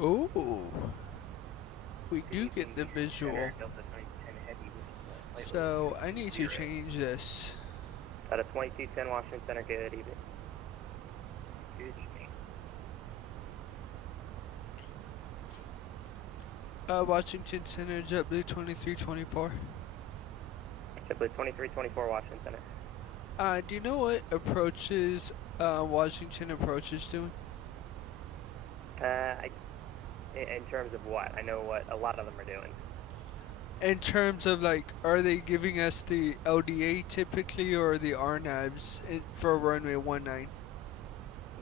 Ooh, we do get the visual. So I need to change this. At a 2210 Washington Center, good evening. Good evening. Washington Center, JetBlue 2324. JetBlue 2324 Washington Center. Do you know what approaches Washington approach is doing? In terms of what? I know what a lot of them are doing. In terms of like, are they giving us the LDA typically or the RNAVs for runway 19?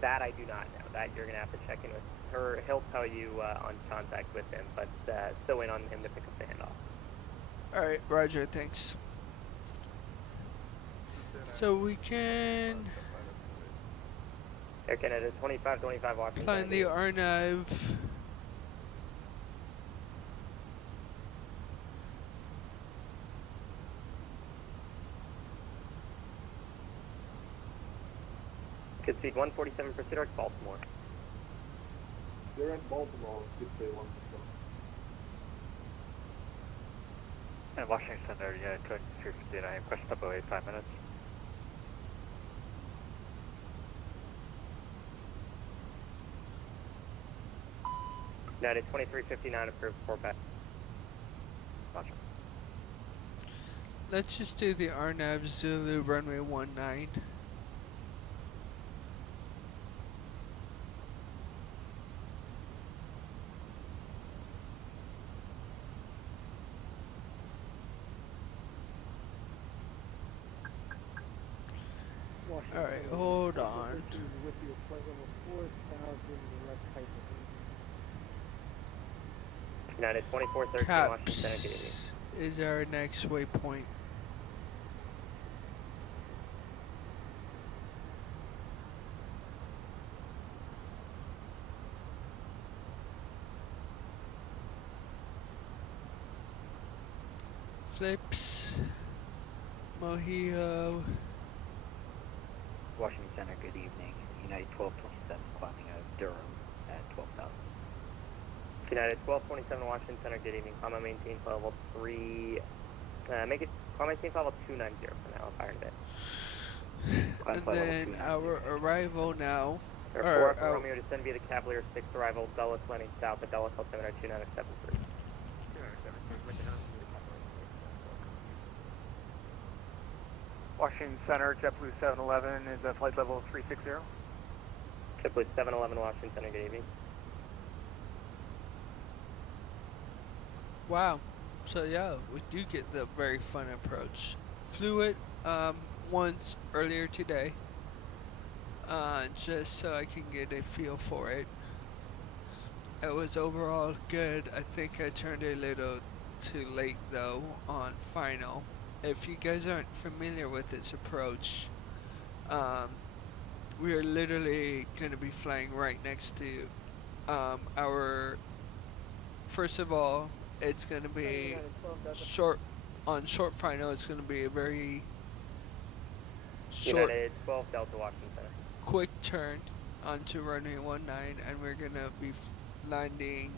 That I do not know. That you're going to have to check in with her. He'll tell you on contact with him, but still in on him to pick up the handoff. Alright, roger, thanks. So we can Air Canada 2525 Washington. plan the RNAV. Good speed 147 for direct Baltimore. They're in Baltimore, good say 1%. And Washington Center, yeah, 2359, question up away 5 minutes. United 2359 approved for back. Roger. Let's just do the RNAV Zulu runway 19. Alright, hold on. United 2413 Washington Center, good evening. Caps is our next waypoint. Flips, Mojito. Washington Center, good evening. United 1227, climbing out of Durham at 12,000. United 1227 Washington Center, good evening. Climb and maintain level 3. Make it climb and maintain level 290 for now. Fire a bit. And then our arrival now. Air 4 Romeo descend via the Cavalier 6 arrival, Dulles landing south at Dulles altimeter 2973. 2973, Washington Center, JetBlue 711 is at flight level 360. JetBlue 711 Washington Center, good evening. Wow. So yeah, we do get the very fun approach. Flew it once earlier today. Just so I can get a feel for it. It was overall good. I think I turned a little too late though on final. If you guys aren't familiar with this approach, we are literally going to be flying right next to our, first of all, it's going to be short final, it's going to be a very short, United 12 Delta Washington Center. Quick turn onto runway 19, and we're going to be landing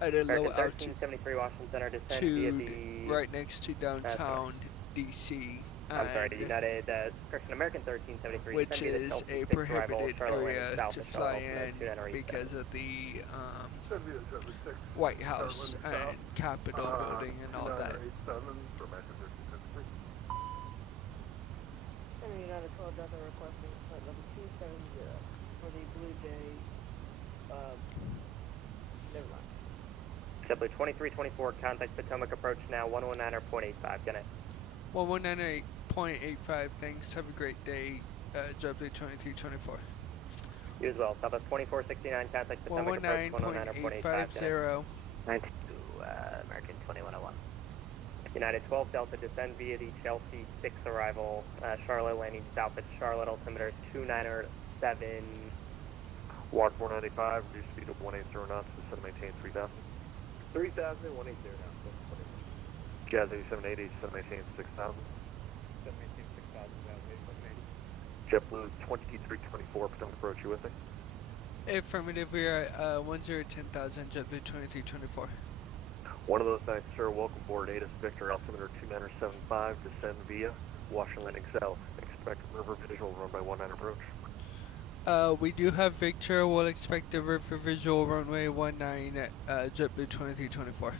at a low altitude 1373 Washington Center, descend via the... right next to downtown DC. I'm sorry, United, correction, American 1373, which is a prohibited area to fly in because of the White House and Capitol building and all that. United 12 Delta requesting flight level 270 for the Blue Jay, never mind. JetBlue 2324, contact Potomac approach now, 119.85, good night. 119.85, thanks, have a great day, JetBlue 2324. You as well. Southwest 2469, contact Potomac approach 109.850. 92, American 2101. United 12 Delta, descend via the Chelsea 6 arrival, Charlotte landing south at Charlotte, altimeter 297. Walk 495, reduce speed to 180 knots, descend and maintain 3,000. 3,000, 180 now. Jazz 8780, descend and maintain 6,000. 6,000 now, 8780. JetBlue 2324, Potomac approach, you with me? Affirmative, we are at 10,000, JetBlue 2324. One of those nights, sir, welcome aboard ATIS Victor, altimeter 2975, descend via Washington landing south. Expect river visual, runway 19 approach. We do have Victor. We'll expect the river visual runway 19 at JetBlue 2324.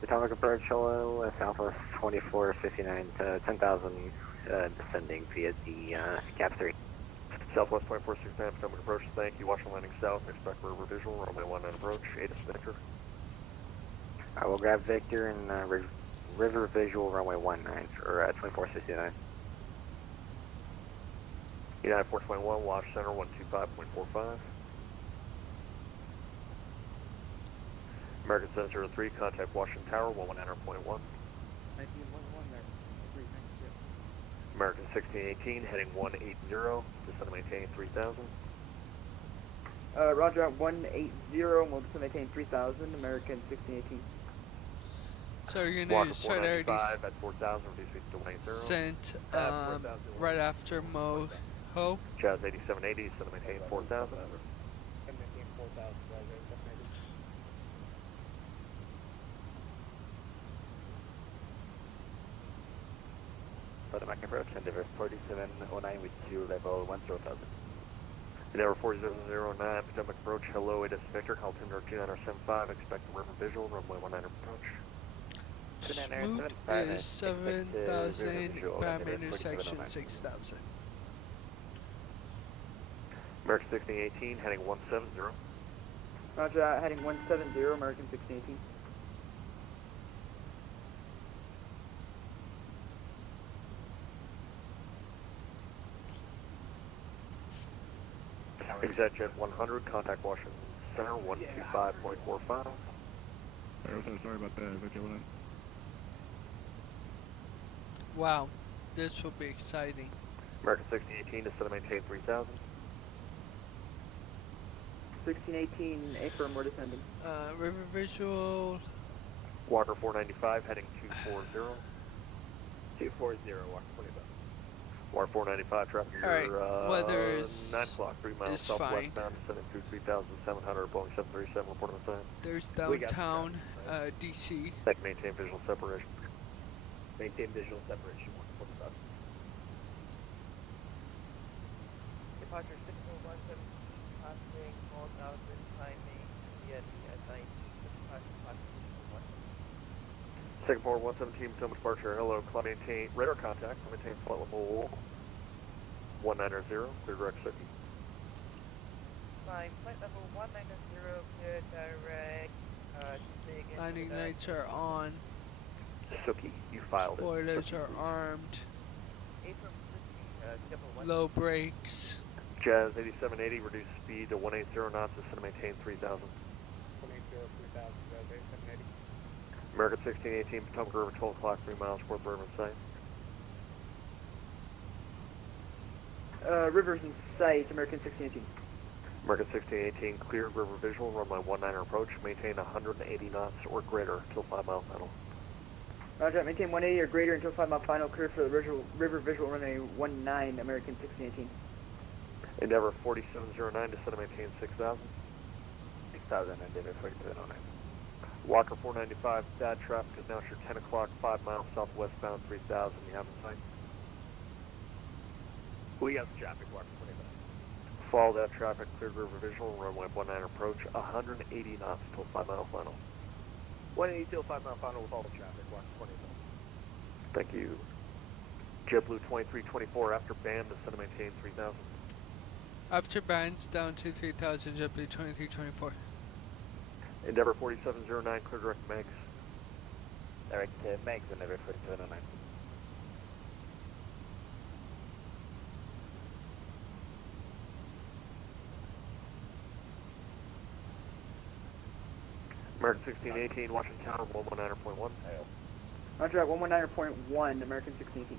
Potomac approach, hello, Southwest 2459 to 10,000, descending via the Cap 3. Southwest 2469, Potomac approach, thank you, Washington landing south, expect river visual, runway 19 approach, ATIS Victor. I will grab Victor and river visual runway 19 for 2469. United 421, Wash Center 125.45. American 703, contact Washington Tower 119.1. 1911 there. American 1618, heading 180, descend and maintain 3,000. Roger, 180, and we'll just maintain 3,000, American 1618. So you're gonna Walker use start already 495 at 4,000, reduce speed to 180. sent right after Moho. Jazz 8780, descend and maintain 4,000. And maintain 4,000, Roger, 8780. Potomac approach, Endeavour 4709 with you, level 10,000. Endeavour 4009, Potomac approach, hello, ATIS Victor, altimeter 2975, expect the river visual, runway 19 approach. Smoot is 7,000, BAM intersection 6,000. American 1618, heading 170. Roger, heading 170, American 1618. ExactJet 100, contact Washington Center 125.45. Sorry about that, ExactJet 100. Wow, this will be exciting. American 1618, descend and maintain 3,000. 1618, affirm, we're descending. River visual. Walker 495, heading 240. 240, Walker 25. Water 495, traffic Alright, here, weather is 9 o'clock, 3 miles southwestbound, descending through 3,700, Boeing 737, report on the sign. There's downtown DC. Tech, maintain visual separation. Maintain visual separation, 145. Departure 6017, passing 4,000, timing via the 9, departure 1. Second port 117, Potomac departure, hello, climb maintain, radar contact, maintain flight level 190, clear direct city. Fine, flight level 190, clear direct, Landing lights are on. Suki, you filed Spoilers it. are armed. Low brakes. Jazz 8780, reduce speed to 180 knots, descend and maintain 3,000. 180, 3,000, Jazz 8780. American 1618, Potomac River, 12 o'clock, 3 miles, Fort Bourbon site. Rivers in sight, American 1618. American 1618, clear river visual, runway 19 approach, maintain 180 knots or greater until 5 mile final. Roger, maintain 180 or greater until 5 mile final, clear for the river visual runway 19, American 1618. Endeavour 4709, descend and maintain 6,000. 6,000, Endeavour 4709. Walker 495, bad traffic is now your 10 o'clock, 5 miles southwestbound, 3,000, you have in sight. We got the traffic, Walker 25. Follow that traffic, cleared river visual, runway 19 approach, 180 knots till 5 mile final. 180 till 5 mile final with all the traffic, Walker 25. Thank you. JetBlue 2324, after BAM, descend and maintain 3,000. After bands down to 3,000, JetBlue 2324. Endeavour 4709, clear direct Megs. Direct Megs, Endeavour 4709. American 1618, Washington Tower, 119.1. Roger at 119.1, American 1618.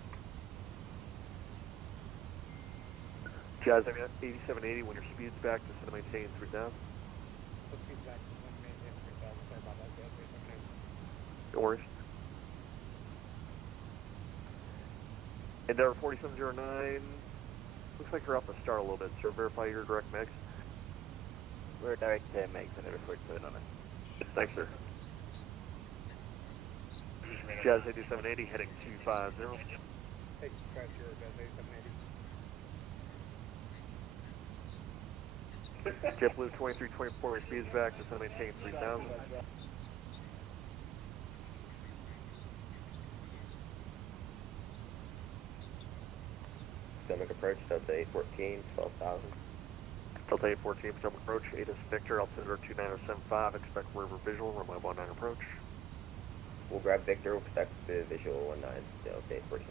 Jazz 8780, when your speed's back, descend and maintain 3000. Speed's back to 1 maintain 3000. Sorry about that, Jazz 8780. No worries. Endeavor 4709, looks like you're off the start a little bit, sir. Verify your direct megs. We're direct megs, Endeavor 4709. Thanks, sir. Jazz 8780, heading 250. Take scratch your Jazz 8780. JetBlue 2324, your speed is back, descend and maintain 3000. Potomac approach, Delta 814, 12,000. Delta 814, Potomac approach, ATIS Victor, altimeter 29075, expect river visual, runway 19 approach. We'll grab Victor, we'll expect the visual 19, Delta 814.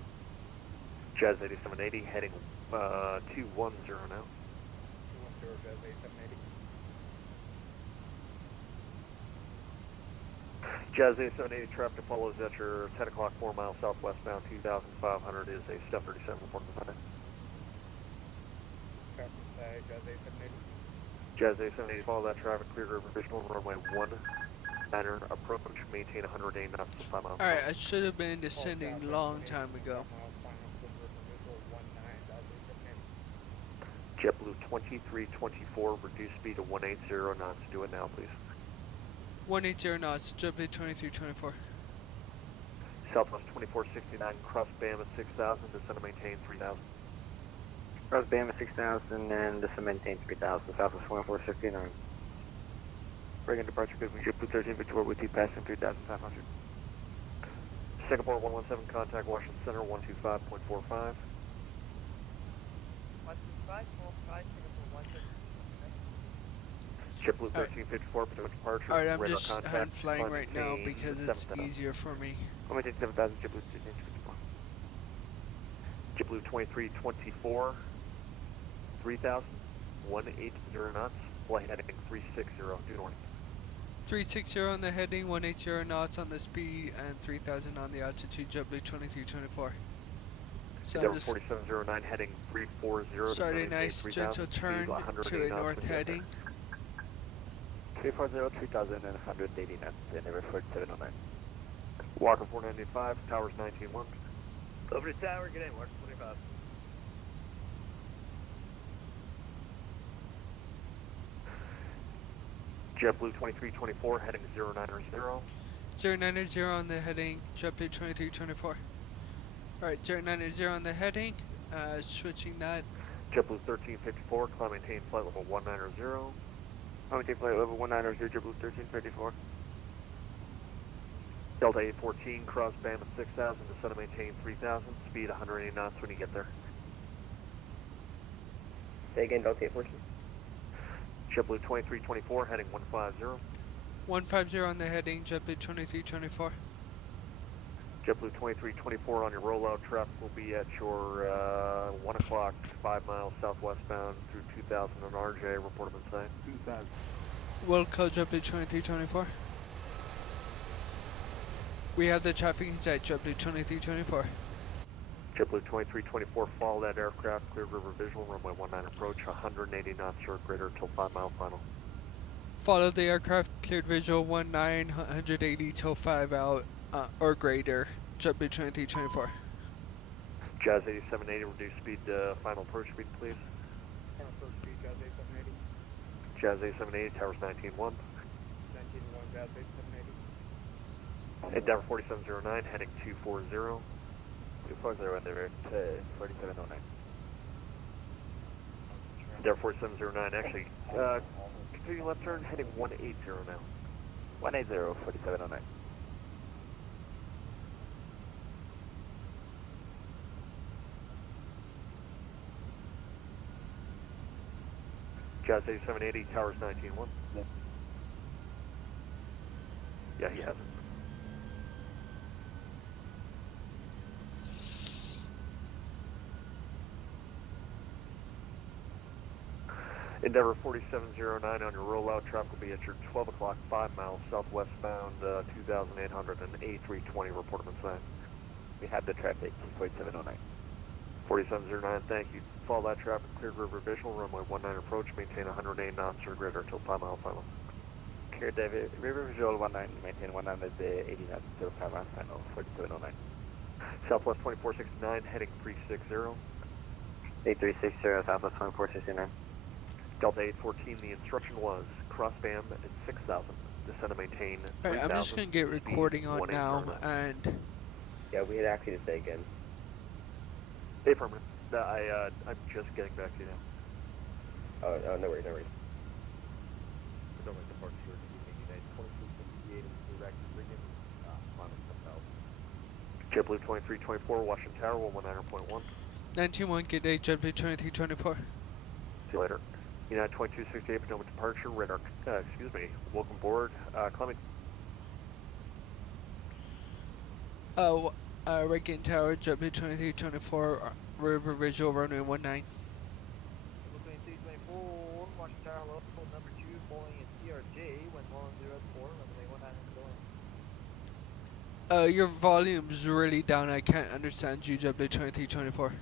Jazz 8780, heading 210 now. 210, Jazz 8780. Jazz 8780, traffic follows at your 10 o'clock 4 miles southwestbound 2500 is a step 37 reporting behind. Jazz 8780. Jazz 8780, follow that traffic, clear river visual, runway 19 approach, maintain 108 knots to 5 miles. Alright, I should have been descending a long time ago. JetBlue 2324, reduce speed to 180 knots. Do it now, please. 180 knots, JetBlue 2324. Southwest 2469, cross Bama 6000, descend and maintain 3000. Cross Bama 6000 and descend and maintain 3000, Southwest 2469. Breaking departure, good from JetBlue 1354 with you passing 3500. Singapore 117, contact Washington Center 125.45. 125.45, Singapore 117. JetBlue 1354, Potomac departure. Alright, I'm radar just contact, hand flying right now maintain because it's 7000. easier for me. Maintain 7000, JetBlue 1354. JetBlue 2324, 3000, 180 knots, flight heading 360, due north. 360 on the heading, 180 knots on the speed, and 3000 on the altitude, JetBlue 2324. So I'm Endeavor just 4709, heading 340. starting a nice gentle turn to a north heading. 340, 3000 and 180 knots, Endeavor 4709. Walker 495, towers 191. Over to tower, good day, Walker 25. JetBlue 2324, heading 090. 090 on the heading, JetBlue 2324. Alright, 090 on the heading, switching that. JetBlue 1354, climb maintain flight level 190. Maintain flight level 190, JetBlue 1354. Delta 814, cross Bama 6000, descend and maintain 3000, speed 180 knots when you get there. Say again, Delta 814. JetBlue 2324, heading 150. 150 on the heading, JetBlue 2324. JetBlue 2324 on your rollout, traffic will be at your 1 o'clock, 5 miles southwestbound through 2000 on RJ, report them inside. 2000. Wilco, JetBlue 2324. We have the traffic inside JetBlue 2324. JetBlue 2324, follow that aircraft, clear river visual, runway 19 approach, 180 knots or greater till 5 mile final. Follow the aircraft, cleared visual 19, 180 till 5 out or greater, JetBlue 2324. Jazz 8780, reduce speed to final approach speed, please. Final approach speed, Jazz 8780. Jazz 8780, towers 191. 191, Jazz 8780. Endeavor 4709, heading 240. 240, Endeavor 4709. Endeavor 4709, actually, continue left turn, heading 180 now. 180, 4709. Jazz 8780, towers 191. Yeah, he has it. Endeavor 4709 on your rollout. Traffic will be at your 12 o'clock, 5 miles southwestbound, 2800 and A320 report on sign. We have the traffic, 4709. 4709, thank you. Follow that traffic, cleared river visual, runway 19 approach, maintain 108 knots or greater until 5 mile final. Clear David, river visual 19, maintain 180 knots until 5 mile final, 4709. Southwest 2469, heading 360. 8360, Southwest 2469. Delta 814, the instruction was crossband at 6,000, descend and maintain 3,000. Alright, I'm just gonna get recording on now, and... Yeah, we had asked you to say again. Affirmative. I'm just getting back to you now. Oh, no worries, no worries. Delta departure, United 2368 is direct, Regan, climbing 10,000. JetBlue 2324, Washington Tower, 119.1. 91, good day, JetBlue 2324. See you later. United 2268, Potomac departure, radar, welcome aboard, climbing. Reagan Tower, JetBlue 2324, river visual, runway 19. 2324, Washington Tower, hello, number 2, following a CRJ, when 1004, runway 19 Your volume's really down, I can't understand you, JetBlue 2324.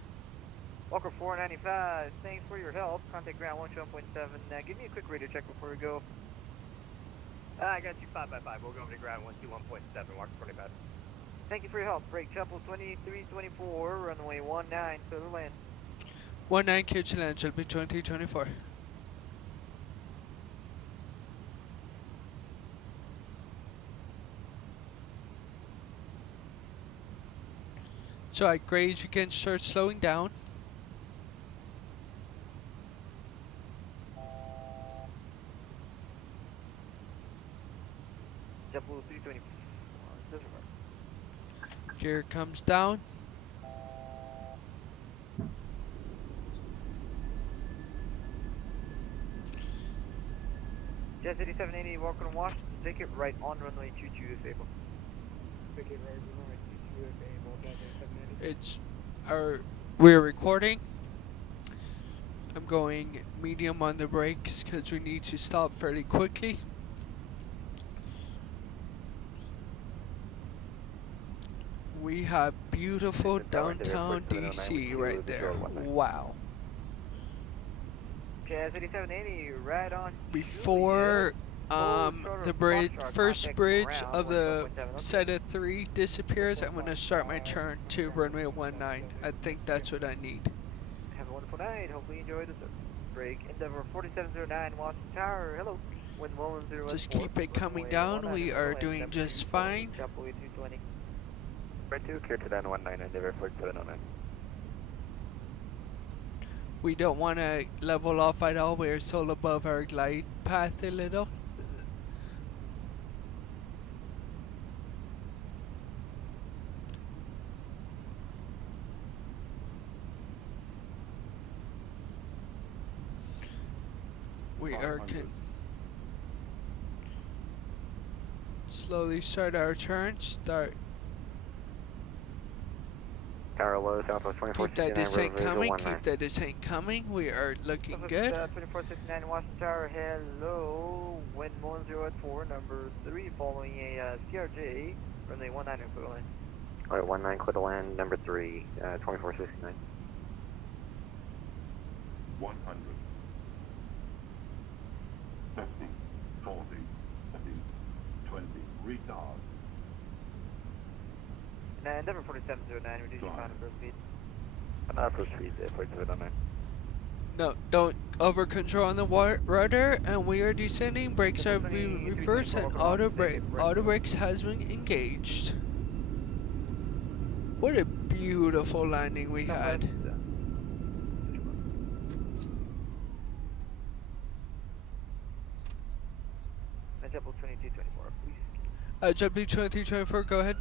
Walker 495, thanks for your help. Contact ground 121.7. Give me a quick radio check before we go. I got you 5x5. We'll go over to ground 121.7, Walker 45. Thank you for your help. Break Chapel 2324, runway 19, clear to land. 19, clear to land, JetBlue 2324. So at grades you can start slowing down. JetBlue 324, disregard. Gear comes down. Jet 8780, Walker and Washington, take it right on runway 22 if able. Take it right on runway 22 if able, Jet 8780. We're recording. I'm going medium on the brakes because we need to stop fairly quickly. We have beautiful downtown DC right there. Wow. Jet 8780, right on. Before the bridge, first bridge of the set of 3 disappears, I'm gonna start my turn to runway 19. I think that's what I need. Have a wonderful night. Hopefully you enjoy the service. Break Endeavor 4709, Washington Tower. Hello. Wind 1014. Just keep it coming down. We are doing just fine. Chapel 220. Right 2, clear to land 19, Endeavor 4709. We don't want to level off at all. We're still above our glide path a little. We are slowly start our turn. Start. Tower low, Southwest 2469. Keep that descent coming. Keep that descent coming. We are looking good. 2469 Washington Tower. Hello. Wind 1014, number 3, following a CRJ. Runway 19 equivalent. Alright, 19 clear to land, number 3, 2469. 100. 50, 40, 30, 20, retard. Endeavor 4709, reduce your final first speed. First speed, 4709. No, don't over control on the rudder, and we are descending. Brakes are reversed, and auto brakes has been engaged. What a beautiful landing we had. JetBlue 2224, please. JetBlue 2324, go ahead.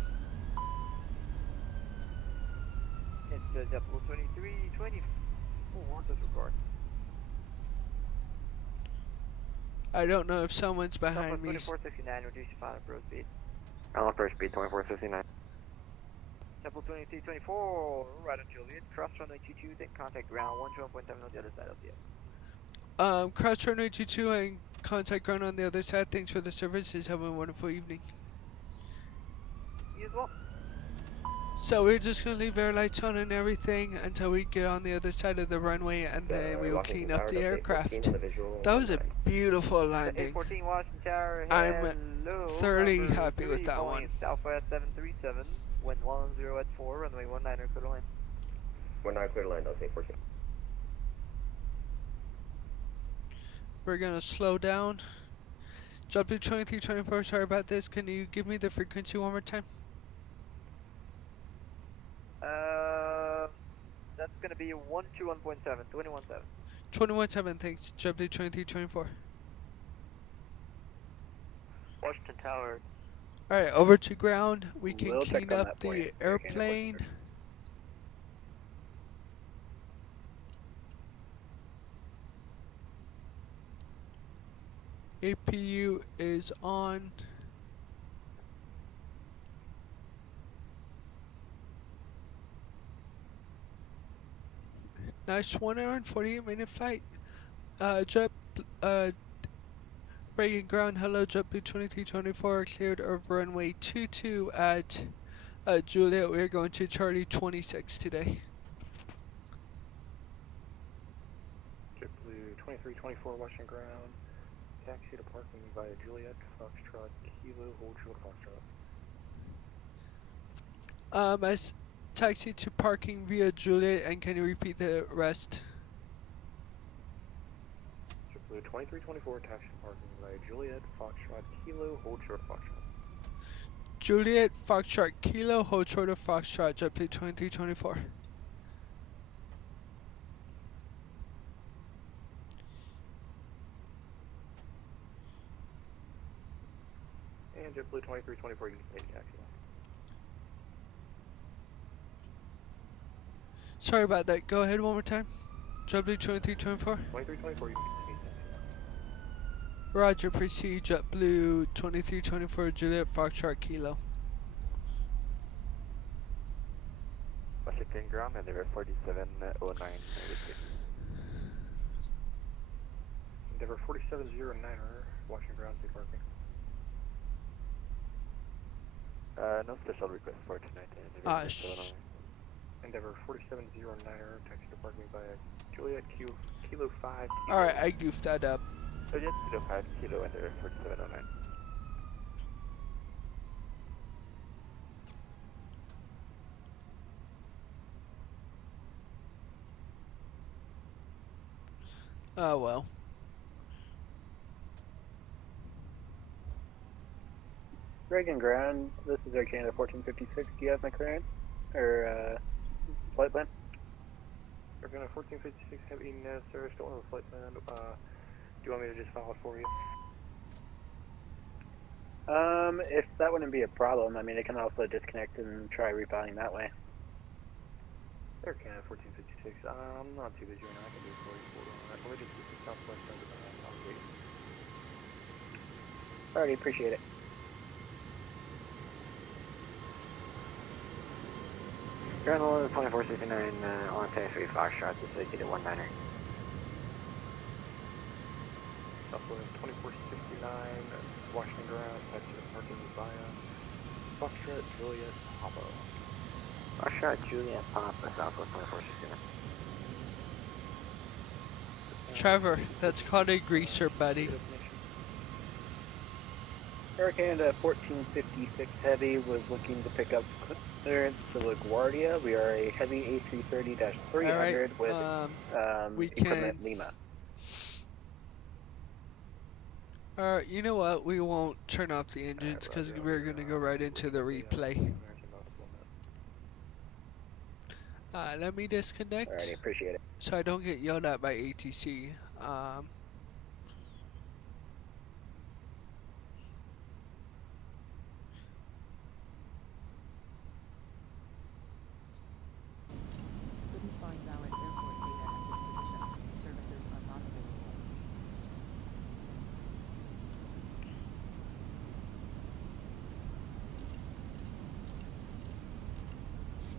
It's JetBlue 2324, disregard. I don't know if someone's behind me. 2469, reduce your final approach speed. On first speed, 2469. JetBlue 2324, right on Juliet, cross runway 22, then contact ground 121.7 on the other side of the Cross runway 22 and contact ground on the other side. Thanks for the services. Have a wonderful evening. You as well. So we're just gonna leave our lights on and everything until we get on the other side of the runway, and then we will clean up the aircraft. That was a beautiful landing. A14 Washington Tower, I'm thoroughly number happy 3, with that following one. Southwest 737, wind 10 at 4, runway 19 clear to land. 19 clear to land, okay, 14. We're gonna slow down. JetBlue 2324, sorry about this. Can you give me the frequency one more time? That's gonna be 121.7, 21.7. 21.7, thanks. JetBlue 2324. Washington Tower. Alright, over to ground. We can We'll check clean on up that for you. the airplane. APU is on. Nice 1 hour and 48-minute flight. Breaking ground, hello, JetBlue 2324, cleared over runway 22 at Juliet. We're going to Charlie 26 today. JetBlue 2324, Washington ground. Taxi to parking via Juliet, Foxtrot, Kilo, hold short Foxtrot. As taxi to parking via Juliet, and can you repeat the rest? JetBlue 2324, taxi to parking via Juliet, Foxtrot, Kilo, hold short Foxtrot. Juliet, Foxtrot, Kilo, hold short of Foxtrot, JetBlue 2324. And JetBlue 2324, you can take taxi. Sorry about that. Go ahead one more time. JetBlue 2324. 2324, you can take taxi. Roger, proceed. JetBlue 2324, Juliet, Foxtrot, Kilo. Washington ground, Endeavour 4709. Endeavour 4709, Washington ground, safe parking. No special request for tonight. Endeavour 4709, taxi to parking via Juliet, Kilo 5. Alright, I goofed that up. Juliet, Kilo 5, Kilo, Endeavour 4709. Oh well. Reagan ground, this is Air Canada 1456. Do you have my clearance? Or, flight plan? Air Canada 1456, heavy no sir, still on the flight plan. Do you want me to just file it for you? If that wouldn't be a problem, I mean, I can also disconnect and try refiling that way. Air Canada 1456, I'm not too busy right now, I can do it for you. Hold on, let me just get the Southwest under the Alrighty, appreciate it. Ground 2469, on taxi Foxtrot, this is get 19. Southwest 2469, Washington ground, taxi to parking via Foxtrot, Juliet, Papa. Foxtrot, Juliet, Papa, Southwest 2469. Trevor, that's called a greaser, buddy. Air Canada 1456 Heavy was looking to pick up clearance to LaGuardia. We are a heavy A330-300 with increment Lima. Alright, you know what? We won't turn off the engines because we're going to go right into the replay. Let me disconnect. Alrighty, appreciate it. So I don't get yelled at by ATC. Couldn't find valid airport data at this position. Services are not available.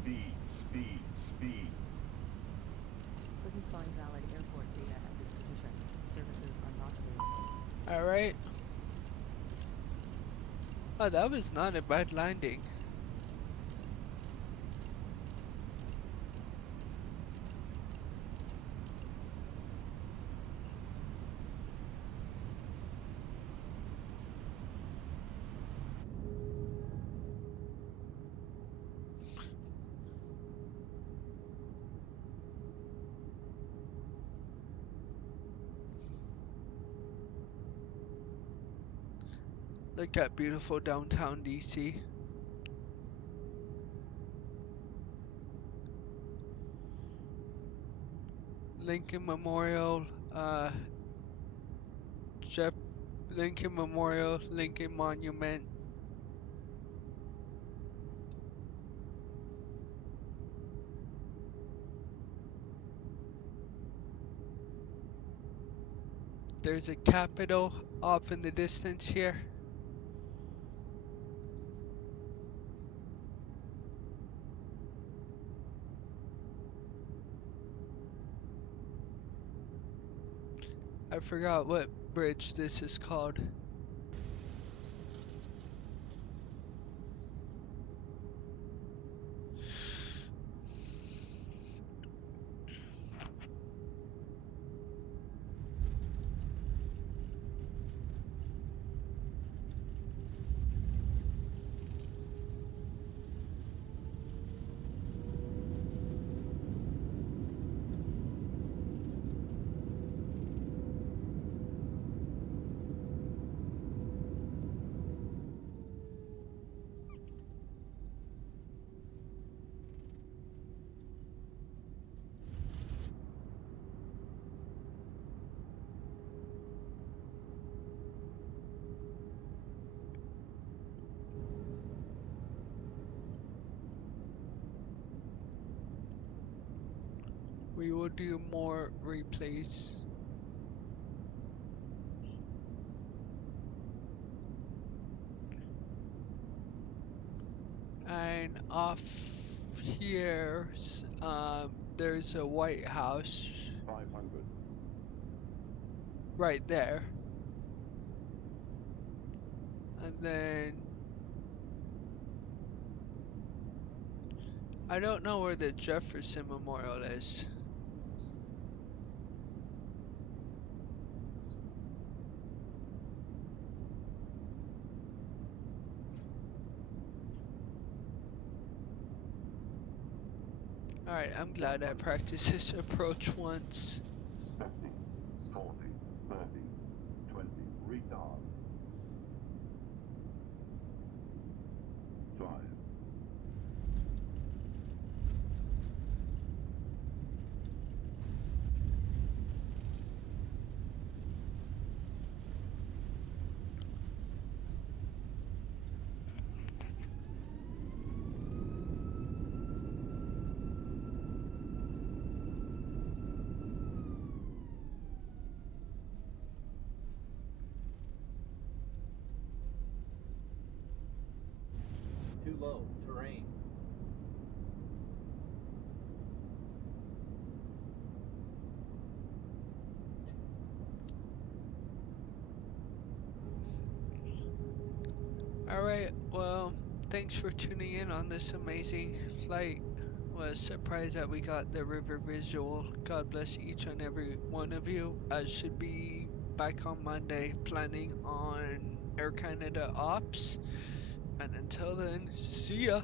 Speed, speed. Couldn't find valid airport data at this position. Oh, that was not a bad landing. Look at beautiful downtown DC. Lincoln Memorial, Jeff Lincoln Memorial, Lincoln Monument. There's a Capitol off in the distance here. I forgot what bridge this is called. We will do more replays. And off here, there's a White House 500. right there. And then I don't know where the Jefferson Memorial is. Alright, I'm glad I practiced this approach once. 50, 40, 30, 20, retard. 5. Too low, terrain. Alright, well, thanks for tuning in on this amazing flight. Was surprised that we got the river visual. God bless each and every one of you. I should be back on Monday planning on Air Canada ops. And until then, see ya!